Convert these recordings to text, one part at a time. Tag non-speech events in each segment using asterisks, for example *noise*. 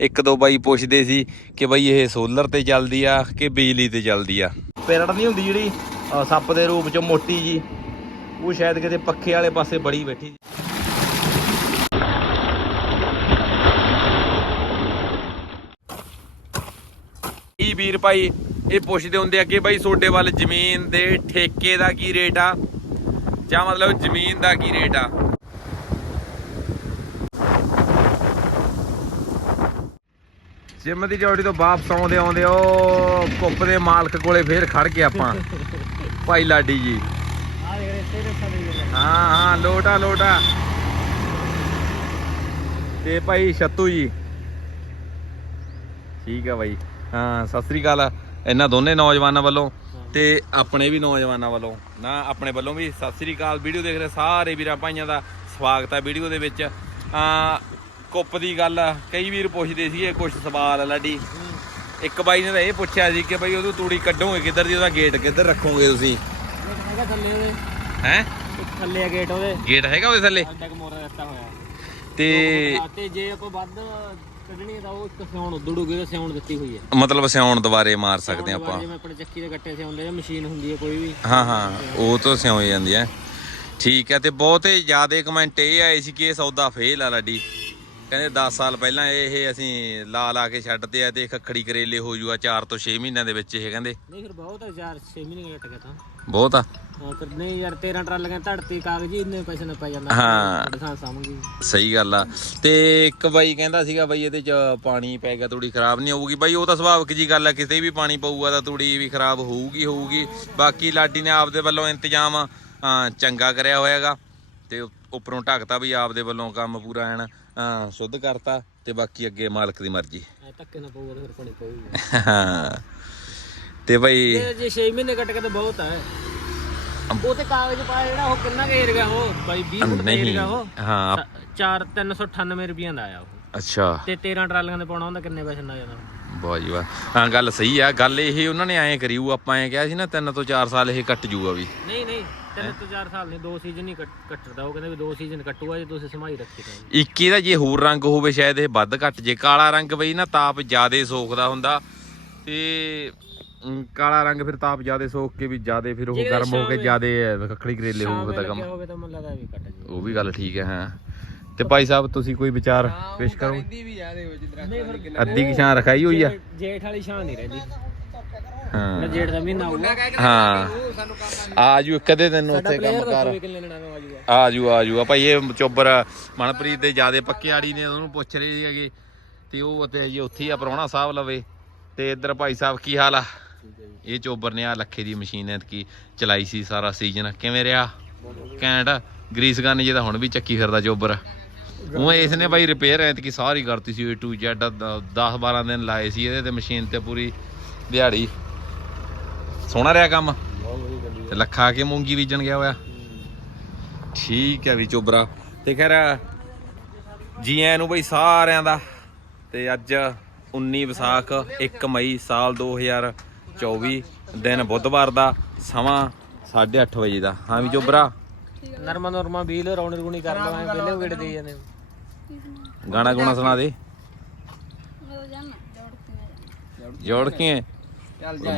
ਇੱਕ ਦੋ ਬਾਈ ਪੁੱਛਦੇ ਸੀ ਕਿ ਬਈ ਇਹ ਸੋਲਰ ਤੇ ਚੱਲਦੀ ਆ ਕਿ ਬਿਜਲੀ ਤੇ ਚੱਲਦੀ ਆ? ਪੈਰੜ ਨਹੀਂ ਹੁੰਦੀ ਜਿਹੜੀ ਸੱਪ ਦੇ ਰੂਪ ਚ ਮੋਟੀ ਜੀ। ਉਹ ਸ਼ਾਇਦ ਕਿਤੇ ਪੱਖੇ ਵਾਲੇ ਪਾਸੇ ਬੜੀ ਬੈਠੀ ਇਹ ਵੀਰ ਭਾਈ ਇਹ ਪੁੱਛਦੇ ਹੁੰਦੇ ਆ ਕਿ ਭਾਈ ਤੁਹਾਡੇ ਵੱਲ ਜ਼ਮੀਨ ਦੇ ਠੇਕੇ ਦਾ ਕੀ ਰੇਟ ਆ? ਜਾਂ ਮਤਲਬ ਜ਼ਮੀਨ ਦਾ ਕੀ ਰੇਟ ਆ? ਜਿਮ ਦੀ ਡਿਊਟੀ ਤੋਂ ਵਾਪਸ ਆਉਂਦੇ ਆਉਂਦੇ ਉਹ ਕੁੱਪ ਦੇ ਮਾਲਕ ਕੋਲੇ ਫੇਰ ਖੜ ਕੇ ਆਪਾਂ। ਭਾਈ ਲਾਡੀ ਜੀ। ਹਾਂ ਹਾਂ, ਲੋਟਾ ਲੋਟਾ। ਤੇ ਭਾਈ ਛੱਤੂ ਜੀ। ਠੀਕ ਆ ਬਾਈ। ਹਾਂ, ਸਤਿ ਸ੍ਰੀ ਅਕਾਲ। ਇਹਨਾਂ ਦੋਨੇ ਨੌਜਵਾਨਾਂ ਵੱਲੋਂ ਤੇ ਆਪਣੇ ਵੀ ਨੌਜਵਾਨਾਂ ਵੱਲੋਂ। ਨਾ, ਆਪਣੇ ਵੱਲੋਂ ਵੀ ਸਤਿ ਸ੍ਰੀ ਅਕਾਲ। ਵੀਡੀਓ ਦੇਖ ਰਹੇ ਸਾਰੇ ਵੀਰਾਂ ਭਾਈਆਂ ਦਾ ਸਵਾਗਤ ਹੈ ਵੀਡੀਓ ਦੇ ਵਿੱਚ। ਆ ਕੁੱਪ ਦੀ ਗੱਲ ਆ, ਕਈ ਵੀਰ ਪੁੱਛਦੇ ਸੀਗੇ ਕੁਝ ਸਵਾਲ ਲਾਡੀ। ਇੱਕ ਬਾਈ ਨੇ ਤਾਂ ਇਹ ਪੁੱਛਿਆ ਸੀ ਕਿ ਬਈ ਉਹਨੂੰ ਤੂੜੀ ਕੱਢੋਗੇ ਕਿੱਧਰ ਦੀ ਉਹਦਾ ਗੇਟ ਕਿੱਧਰ ਰੱਖੋਗੇ ਤੁਸੀਂ? ਹੈਗਾ ਥੱਲੇ ਉਹਦੇ। ਹੈ? ਇੱਕ ਥੱਲੇ ਆ ਗੇਟ ਉਹਦੇ। ਗੇਟ ਹੈਗਾ ਉਹਦੇ ਥੱਲੇ? ਅੱਡਾ ਕ ਮੋਰਾ ਦਿੱਤਾ ਹੋਇਆ। ਤੇ ਤੇ ਜੇ ਆਪਾਂ ਵੱਧ ਕੱਢਣੀ ਹੈ ਤਾਂ ਉਹ ਇੱਕ ਸਿਉਣ ਉਦੜੂਗੀ ਉਹ ਸਿਉਣ ਦਿੱਤੀ ਹੋਈ ਹੈ ਮਤਲਬ ਸਿਆਉਣ ਦੁਬਾਰੇ ਮਾਰ ਸਕਦੇ ਆਪਾਂ। ਜਿਵੇਂ ਆਪਣੇ ਚੱਕੀ ਦੇ ਗੱਟੇ ਸਿਉਣ ਦੇ ਮਸ਼ੀਨ ਹੁੰਦੀ ਹੈ ਕੋਈ ਵੀ। ਹਾਂ ਹਾਂ ਉਹ ਤੋਂ ਸਿਉਂ ਜਾਂਦੀ ਹੈ ਠੀਕ ਹੈ ਤੇ ਬਹੁਤੇ ਜ਼ਿਆਦੇ ਕਮੈਂਟ ਇਹ ਆਏ ਸੀ ਕਿ ਇਹ ਸੌਦਾ ਫੇਲ ਆ ਲਾਡੀ। ਕਹਿੰਦੇ 10 ਸਾਲ ਪਹਿਲਾਂ ਇਹ ਅਸੀਂ ਲਾ ਲਾ ਕੇ ਛੱਡਦੇ ਆ ਤੇ ਖੱਖੜੀ ਕਰੇਲੇ ਹੋ ਜੂਆ 4 ਤੋਂ 6 ਮਹੀਨਿਆਂ ਦੇ ਵਿੱਚ ਇਹ ਕਹਿੰਦੇ। ਨਹੀਂ ਫਿਰ ਬਹੁਤ ਹੈ ਯਾਰ 6 ਮਹੀਨੇ ਘਟ ਗਿਆ ਤਾਂ। ਬਹੁਤ ਆ? ਹਾਂ ਫਿਰ ਨਹੀਂ ਯਾਰ 13 ਟਰਾਲੀਆਂ ਧੜਤੀ ਕਾਗਜ਼ੀ ਇੰਨੇ ਪੈਸੇ ਨਾ ਪੈ ਜਾਂਦਾ। ਹਾਂ। ਸਾਮਗੀ ਸਹੀ ਗੱਲ ਆ। ਤੇ ਇੱਕ ਬਾਈ ਕਹਿੰਦਾ ਸੀਗਾ ਬਾਈ ਇਹਦੇ ਚ ਪਾਣੀ ਪੈ ਗਿਆ ਤੂੜੀ ਖਰਾਬ ਨਹੀਂ ਹੋਊਗੀ। ਬਾਈ ਉਹ ਤਾਂ ਸੁਭਾਵਿਕ ਜੀ ਗੱਲ ਆ ਕਿਤੇ ਵੀ ਪਾਣੀ ਪਊਗਾ ਤਾਂ ਤੂੜੀ ਵੀ ਖਰਾਬ ਹੋਊਗੀ ਹੋਊਗੀ। ਬਾਕੀ ਲਾਡੀ ਨੇ ਆਪਦੇ ਵੱਲੋਂ ਇੰਤਜ਼ਾਮ ਚੰਗਾ ਕਰਿਆ ਹੋਇਆਗਾ। ਤੇ ਉੱਪਰੋਂ ਢੱਕਤਾ ਵੀ ਆਪਦੇ ਵੱਲੋਂ ਕੰਮ ਪੂਰਾ ਐਨ ਅਹ, ਸ਼ੁੱਧ ਕਰਤਾ ਤੇ ਬਾਕੀ ਅੱਗੇ ਮਾਲਕ ਦੀ ਮਰਜ਼ੀ। ਐ ਧੱਕੇ ਨਾ ਪਊਗਾ ਤਾਂ ਫਿਰ ਪਾਣੀ ਪਊਗਾ। ਹਾਂ। ਤੇ ਬਾਈ ਇਹ ਜੇ 6 ਮਹੀਨੇ ਕੱਟ ਕੇ ਤਾਂ ਬਹੁਤ ਹੈ ਉਹ ਤੇ ਕਾਗਜ਼ ਪਾਇਆ ਜਿਹੜਾ ਉਹ ਕਿੰਨਾ ਕੁ ਏਰੀਆ ਉਹ? ਬਾਈ 20 ਫੁੱਟ ਦਾ ਨਹੀਂ ਏਰੀਆ ਉਹ? ਹਾਂ 4 398 ਰੁਪਈਆਂ ਦਾ ਆਇਆ ਉਹ। ਅੱਛਾ। ਤੇ 13 ਟਰਾਲੀਆਂ ਦੇ ਪਾਉਣਾ ਹੁੰਦਾ ਕਿੰਨੇ ਪੈਸੇ ਨਾ ਜਾਂਦਾ। ਵਾਹ ਜੀ ਵਾਹ। ਹਾਂ ਗੱਲ ਸਹੀ ਆ ਗੱਲ ਇਹ ਉਹਨਾਂ ਨੇ ਐਂ ਕਰੀਊ ਆਪਾਂ ਐਂ ਕਿਹਾ ਸੀ ਨਾ 3 ਤੋਂ 4 ਸਾਲ ਇਹ ਕੱਟ ਜੂਗਾ ਵੀ। ਨਹੀਂ ਨਹੀਂ। ਤਿੰਨ ਤੋਂ 4 ਸਾਲ ਨਹੀਂ ਦੋ ਸੀਜ਼ਨ ਹੀ ਕੱਟ- ਕੱਟਦਾ ਉਹ ਕਹਿੰਦੇ ਵੀ ਦੋ ਸੀਜ਼ਨ ਕੱਟੂਗਾ ਜੇ ਤੁਸੀਂ ਸਮਾਈ ਰੱਖੀ ਤਾਂ। ਇੱਕ ਇਹਦਾ ਜੇ ਹੋਰ ਰੰਗ ਹੋਵੇ ਸ਼ਾਇਦ ਇਹ ਵੱਧ ਘੱਟ ਜੇ ਕਾਲਾ ਰੰਗ ਬਈ ਨਾ ਤਾਪ ਜ਼ਿਆਦੇ ਸੋਖਦਾ ਹੁੰਦਾ ਤੇ ਅਮ, ਕਾਲਾ ਰੰਗ ਫਿਰ ਤਾਪ ਜ਼ਿਆਦੇ ਸੋਖ ਕੇ ਵੀ ਜ਼ਿਆਦੇ ਫਿਰ ਉਹ ਜੇ ਗਰਮ ਹੋ ਕੇ ਸ਼ਾਮ ਜ਼ਿਆਦੇ ਖੱਖੜੀ ਕਰੇਲੇ ਹੋਊਗਾ ਤਾਂ ਕੰਮ। ਹੋਵੇ ਤਾਂ ਮੈਨੂੰ ਲੱਗਦਾ ਵੀ ਕੱਟ ਜੀ ਉਹ ਵੀ ਗੱਲ ਠੀਕ ਹੈ ਹਾਂ। ਤੇ ਭਾਈ ਸਾਹਿਬ ਤੁਸੀਂ ਕੋਈ ਵਿਚਾਰ ਪੇਸ਼ ਕਰੋ? ਵੀ ਜ਼ਿਆਦੇ ਹੋ ਜਿੱਦ ਨਹੀਂ ਅੱਧੀ ਕਿਸ਼ਾਂ ਰਖਾਈ ਹੋਈ ਆ। ਜੇਠ ਵਾਲੀ ਛਾਂ ਨਹੀਂ ਰਹਿੰਦੀ। ਹਾਂ। ਜੇਠ ਦਾ ਮਹੀਨਾ ਆਊਗਾ ਹਾਂ। ਆ ਜੂ ਇੱਕ ਅੱਧੇ ਦਿਨ ਨੂੰ ਉੱਥੇ ਕੰਮ ਕਰ। ਕਿੰਨੇ ਲੈਣਾ ਆ ਜੂ ਆ ਜੂ ਆ ਭਾਈ ਇਹ ਚੋਬਰ ਮਨਪ੍ਰੀਤ ਦੇ ਜਿਆਦੇ ਪੱਕੇ ਆੜੀ ਨੇ ਉਹਨੂੰ ਪੁੱਛ ਰਹੇ ਸੀਗੇ ਤੇ ਉਹ ਤੇ ਜੀ ਉੱਥੇ ਹੀ ਆ ਪ੍ਰਾਹੁਣਾ ਸਾਹਿਬ ਲਵੇ। ਤੇ ਇੱਧਰ ਭਾਈ ਸਾਹਿਬ ਕੀ ਹਾਲ ਆ? ਇਹ ਚੋਬਰ ਨੇ ਆ ਲੱਖੇ ਦੀ ਮਸ਼ੀਨ ਐਤਕੀ ਚਲਾਈ ਸੀ ਸਾਰਾ ਸੀਜ਼ਨ ਕਿਵੇਂ ਰਿਹਾ? ਕੈਂਟ ਗਰੀਸ ਗਨ ਜਿਹਦਾ ਹੁਣ ਵੀ ਚੱਕੀ ਫਿਰਦਾ ਚੋਬਰ। ਉਹ ਇਸ ਨੇ ਭਾਈ ਰਿਪੇਅਰ ਐਤਕੀ ਸਾਰੀ ਕਰਤੀ ਸੀ A to Z 10 12 ਦਿਨ ਲਾਏ ਸੀ ਇਹਦੇ ਤੇ ਮਸ਼ੀਨ ਤੇ ਪੂਰੀ ਦਿਹਾੜੀ। ਸੋਹਣਾ ਰਿਹਾ ਕੰਮ? ਤੇ ਲੱਖਾ ਕੇ ਮੂੰਗੀ ਬੀਜਣ ਗਿਆ ਹੋਇਆ। ਠੀਕ ਹੈ ਵੀ ਚੋਬਰਾ। ਤੇ ਖੈਰ ਜੀ ਆਇਆਂ ਨੂੰ ਬਈ ਸਾਰਿਆਂ ਦਾ। ਤੇ ਅੱਜ 19 ਵਿਸਾਖ 1 ਮਈ ਸਾਲ 2024 ਦਿਨ ਬੁੱਧਵਾਰ ਦਾ ਸਮਾਂ 8:30 ਵਜੇ ਦਾ। ਹਾਂ ਵੀ ਚੋਬਰਾ? ਨਰਮਾ ਨਰਮਾ ਬੀਲ ਰੌਣੀ ਰੂਣੀ ਕਰ ਲਵਾਂ ਪਹਿਲੇ ਵਿੜ ਦੇ ਜਾਂਦੇ ਗਾਣਾ ਗੁਣਾ ਸੁਣਾ ਦੇ। ਜੋੜ ਕੇ।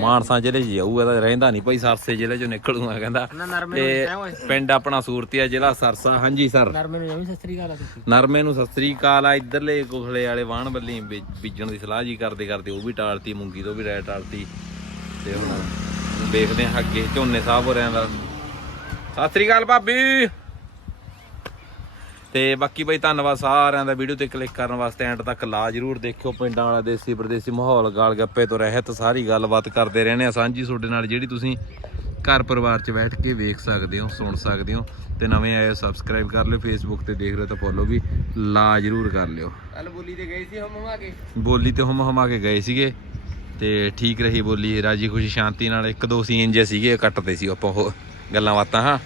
ਮਾਨਸਾ ਜ਼ਿਲ੍ਹੇ 'ਚ ਜਾਊਗਾ ਤਾਂ ਰਹਿੰਦਾ ਨਹੀਂ ਭਾਈ ਸਰਸੇ ਜ਼ਿਲ੍ਹੇ 'ਚੋਂ ਨਿਕਲੂਗਾ ਕਹਿੰਦਾ। ਤੇ ਪਿੰਡ ਆਪਣਾ ਸੂਰਤੀਆ ਜ਼ਿਲ੍ਹਾ ਸਰਸਾ। ਹਾਂਜੀ ਸਰ। ਨਰਮੇ ਨੂੰ ਜਮੀ ਸਸਤਰੀ ਗਾਲਾ ਤੁਸੀਂ ਨਰਮੇ ਨੂੰ ਸਤਿ ਸ੍ਰੀ ਅਕਾਲ ਆ ਇਧਰਲੇ ਕੋਖਲੇ ਵਾਲੇ ਵਾਹਣ ਬੱਲੀ ਬੀਜਣ ਦੀ ਸਲਾਹ ਜੀ ਕਰਦੇ ਕਰਦੇ ਉਹ ਵੀ ਟਾਲਤੀ ਮੂੰਗੀ ਤੋਂ ਵੀ ਰਾਇ ਟਾਲਤੀ। ਤੇ ਹੁਣ ਦੇਖਦੇ ਹਾਂ ਅੱਗੇ ਝੋਨੇ ਸਾਹਿਬ ਹੋਰਿਆਂ ਦਾ। ਸਤਿ ਸ੍ਰੀ ਅਕਾਲ ਭਾਬੀ। ਤੇ ਬਾਕੀ ਬਈ ਧੰਨਵਾਦ ਸਾਰਿਆਂ ਦਾ ਵੀਡੀਓ ਤੇ ਕਲਿੱਕ ਕਰਨ ਵਾਸਤੇ ਐਂਡ ਤੱਕ ਲਾ ਜਰੂਰ ਦੇਖਿਓ ਪਿੰਡਾਂ ਵਾਲਾ ਦੇਸੀ ਪ੍ਰਦੇਸੀ ਮਾਹੌਲ ਗਾਲ ਗੱਪੇ ਤੋਂ ਰਹਿਤ ਸਾਰੀ ਗੱਲਬਾਤ ਕਰਦੇ ਰਹਿੰਦੇ ਆ ਸਾਂਝੀ ਤੁਹਾਡੇ ਨਾਲ ਜਿਹੜੀ ਤੁਸੀਂ ਘਰ ਪਰਿਵਾਰ 'ਚ ਬੈਠ ਕੇ ਵੇਖ ਸਕਦੇ ਹੋ ਸੁਣ ਸਕਦੇ ਹੋ ਤੇ ਨਵੇਂ ਆਏ ਸਬਸਕ੍ਰਾਈਬ ਕਰ ਲਿਓ ਫੇਸਬੁੱਕ ਤੇ ਦੇਖ ਰਹੇ ਤਾਂ ਫੋਲੋ ਵੀ ਲਾ ਜਰੂਰ ਕਰ ਲਿਓ। ਕੱਲ ਬੋਲੀ ਤੇ ਗਈ ਸੀ ਹਮ ਹਮਾ ਕੇ? ਬੋਲੀ ਤੇ ਹਮ ਹਮਾ ਕੇ ਗਏ ਸੀਗੇ ਤੇ ਠੀਕ ਰਹੀ ਬੋਲੀ ਰਾਜੀ ਖੁਸ਼ੀ ਸ਼ਾਂਤੀ ਨਾਲ ਇੱਕ ਦੋ ਸੀਨ ਜੇ ਸੀਗੇ ਕੱਟਦੇ ਸੀ ਆਪਾਂ ਉਹ ਗੱਲਾਂ ਬਾਤਾਂ ਹਾਂ।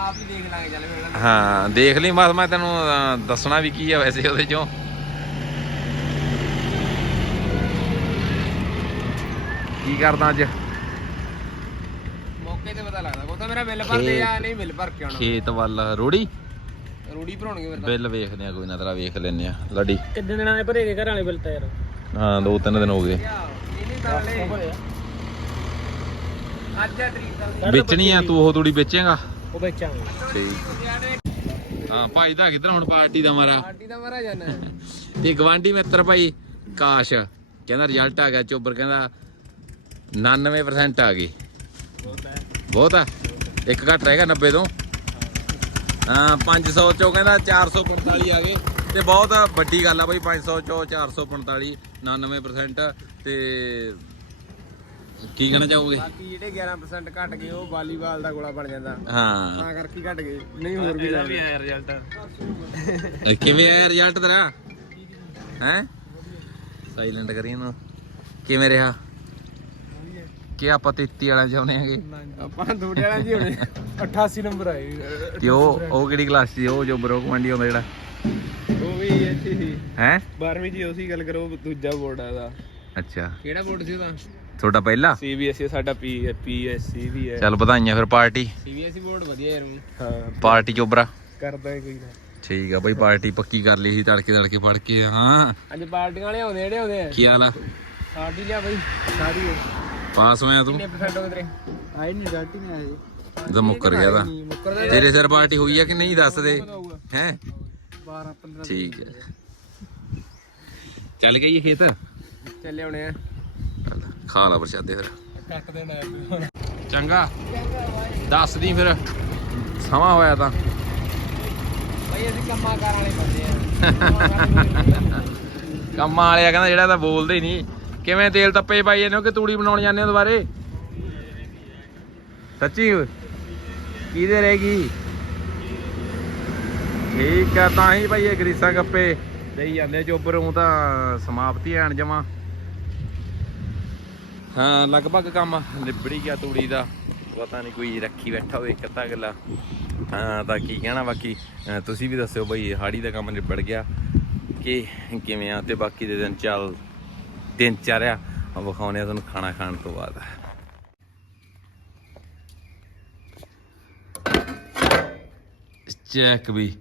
ਆਪ ਹੀ ਦੇਖ ਲਾਂਗੇ ਚੱਲ ਮੇਰਾ ਹਾਂ ਦੇਖ ਲਈ ਬਸ ਮੈਂ ਤੈਨੂੰ ਅਹ, ਦੱਸਣਾ ਵੀ ਕੀ ਆ ਵੈਸੇ ਉਹਦੇ ਚੋਂ। ਕੀ ਕਰਦਾ ਅੱਜ? ਮੌਕੇ ਤੇ ਪਤਾ ਲੱਗਦਾ। ਉਹ ਤਾਂ ਮੇਰਾ ਬਿੱਲ ਭਰਦੇ ਆ ਨਹੀਂ ਬਿੱਲ ਭਰ ਕੇ ਆਉਣਾ। ਖੇਤ ਵੱਲ। ਰੋੜੀ? ਰੂੜੀ ਭਰਾਉਣਗੇ ਫਿਰ ਬਿੱਲ ਵੇਖਦੇ ਆ ਕੋਈ ਨਾ ਤੇਰਾ ਵੇਖ ਲੈਨੇ ਆ ਲਾਡੀ। ਕਿੰਨੇ ਦਿਨਾਂ ਦੇ ਭਰੇ ਗਏ ਘਰ ਵਾਲੇ ਬਿੱਲ ਤਾਂ ਯਾਰ? ਹਾਂ ਦੋ ਤਿੰਨ ਦਿਨ ਹੋ ਗਏ। ਅੱਜ ਆ ਤਰੀਕ ਵੇਚਣੀ ਆ ਤੂੰ ਉਹ ਤੂੜੀ ਵੇਚੇਗਾ? ਉਹ ਵੇਚਾਂਗੇ। ਠੀਕ। ਹਾਂ ਭਾਈ ਦਾ ਕਿੱਧਰ ਹੁਣ ਪਾਰਟੀ ਦਾ ਮਾਰਾ? ਪਾਰਟੀ ਦਾ ਮਾਰਾ ਜਾਣਾ। *laughs* ਤੇ ਗਵਾਂਢੀ ਮਿੱਤਰ ਭਾਈ ਕਾਸ਼। ਕਹਿੰਦਾ ਰਿਜ਼ਲਟ ਆ ਗਿਆ ਚੋਬਰ ਕਹਿੰਦਾ 99% ਆ ਗਏ। ਬਹੁਤ ਆ? ਇੱਕ ਘੱਟ ਰਹਿ ਗਿਆ 90 ਤੋਂ। ਹਾਂ 500 ਚੋਂ ਕਹਿੰਦਾ 445 ਆ ਗਏ। ਤੇ ਬਹੁਤ ਵੱਡੀ ਗੱਲ ਆ ਬਈ 500 ਚੋਂ 445 99% ਤੇ ਕੀ ਕਹਿਣਾ ਚਾਹੋਗੇ? ਬਾਕੀ ਜਿਹੜੇ 11% ਘਟ ਗਏ ਉਹ ਵਾਲੀਬਾਲ ਦਾ ਗੋਲਾ ਬਣ ਜਾਂਦਾ। ਹਾਂ। ਤਾਂ ਕਰਕੇ ਘਟ ਗਏ। ਨਹੀਂ ਹੋਰ ਵੀ ਆਇਆ ਰਿਜ਼ਲਟ ਕਿਵੇਂ ਆਇਆ ਰਿਜ਼ਲਟ ਤੇਰਾ? ਹੈ? ਸਾਇਲੈਂਟ ਕਰੀ ਇਹਨੂੰ। ਕਿਵੇਂ ਰਿਹਾ? ਕੀ ਆਪਾਂ 33 ਵਾਲਾ ਚਾਹੁੰਦੇ ਆਂਗੇ ਆਪਾਂ ਦੋੜੇ ਵਾਲਾ ਜੀ ਹੋਣੇ 88 ਨੰਬਰ ਆਏ। ਤੇ ਉਹ ਉਹ ਕਿਹੜੀ ਕਲਾਸ ਸੀ? ਉਹ ਜੋ ਬਰੋ ਕਮਾਂਡੀ ਹੁੰਦਾ ਜਿਹੜਾ? ਉਹ ਵੀ ਇੱਥੇ ਸੀ ਹੈ। 12ਵੀਂ ਜੀ ਉਸੇ ਗੱਲ ਕਰੋ ਦੂਜਾ ਬੋਰਡ ਆ ਦਾ ਅੱਛਾ। ਕਿਹੜਾ ਬੋਰਡ ਸੀ ਉਹਦਾ? ਤੁਹਾਡਾ ਪਹਿਲਾ? ਸੀਬੀਐਸਈ ਸਾਡਾ ਪੀ ਪੀਐਸਸੀ ਵੀ ਹੈ। ਚੱਲ ਵਧਾਈਆਂ ਫਿਰ ਪਾਰਟੀ। ਸੀਬੀਐਸਈ ਬੋਰਡ ਵਧੀਆ ਯਾਰ ਹਾਂ। ਪਾਰਟੀ ਚੋਬਰਾ ਕਰਦਾ ਹੈ ਕੋਈ ਨਾ। ਠੀਕ ਆ ਬਈ ਪਾਰਟੀ ਪੱਕੀ ਕਰ ਲਈ ਸੀ ਤੜਕੇ ਤੜਕੇ ਪੜ ਕੇ ਹਾਂ। ਅੱਜ ਪਾਰਟੀਆਂ ਵਾਲੇ ਆਉਂਦੇ ਜਿਹੜੇ ਆਉਂਦੇ ਆ? ਕੀ ਹਾਲ ਆ? ਸਾਡੀ ਲਿਆ ਬਈ। ਸਾਡੀ ਪਾਸ ਹੋਇਆ ਤੂੰ? ਕਿੰਨੇ ਪਰਸੈਂਟ ਹੋ ਗਏ ਤੇਰੇ? ਆਈ ਨਹੀਂ ਹੀ ਨਹੀਂ ਆਇਆ ਜਦੋਂ ਮੁੱਕਰ ਗਿਆ ਦਾ ਤੇਰੇ ਸਿਰ ਪਾਰਟੀ ਹੋਈ ਆ ਕਿ ਨਹੀਂ ਦੱਸ ਦੇ। ਹੈ? 12 15 ਠੀਕ ਹੈ ਚੱਲ ਗਈ ਖੇਤ? ਚੱਲੇ ਆਉਣੇ ਆ। ਖਾ ਲਾ ਪ੍ਰਸ਼ਾਦੇ ਫਿਰ। ਕੱਟ ਦੇਣਾ ਹੈ ਚੰਗਾ। ਦੱਸ ਦੀ ਫਿਰ। ਸਮਾਂ ਹੋਇਆ ਤਾਂ। ਬਈ ਅਸੀਂ ਕੰਮਾਂ ਕਾਰ ਵਾਲੇ ਬੰਦੇ ਆ। *laughs* ਕੰਮਾਂ ਵਾਲਿਆ ਕਹਿੰਦਾ ਜਿਹੜਾ ਤਾਂ ਬੋਲਦੇ ਹੀ ਨਹੀਂ। ਕਿਵੇਂ ਤੇਲ ਤੱਪੇ ਪਾਈ ਜਾਂਦੇ ਹੋ ਕਿ ਤੂੜੀ ਬਣਾਉਣ ਜਾਂਦੇ ਹੋ ਦੁਬਾਰੇ? ਸੱਚੀ? ਕਿਹਦੇ ਰਹਿ ਗਈ ਠੀਕ ਆ ਤਾਂ ਹੀ ਭਾਈ ਇਹ ਗਰੀਸਾਂ ਗੱਪੇ ਦੇਈ ਜਾਂਦੇ ਚੋਬਰ ਤਾਂ ਸਮਾਪਤੀ ਆਣ ਜਮਾ। ਹਾਂ, ਲਗਭਗ ਕੰਮ ਨਿਬੜੀ ਗਿਆ ਤੂੜੀ ਦਾ। ਪਤਾ ਨਹੀਂ ਕੋਈ ਰੱਖੀ ਬੈਠਾ ਹੋਵੇ ਅੱਧਾ ਗੱਲਾ। ਹਾਂ, ਤਾਂ ਕੀ ਕਹਿਣਾ ਬਾਕੀ? ਤੁਸੀਂ ਵੀ ਦੱਸਿਓ ਬਈ, ਹਾੜੀ ਦਾ ਕੰਮ ਨਿਬੜ ਗਿਆ ਕਿ ਕਿਵੇਂ ਆ? ਤੇ ਬਾਕੀ ਦੇ ਦਿਨ ਚੱਲ, ਦਿਨ ਚਰਿਆ। ਵਿਖਾਉਣੇ ਆ ਤੁਹਾਨੂੰ ਖਾਣਾ ਖਾਣ ਤੋਂ ਬਾਅਦ। ਚੈੱਕ ਵੀ।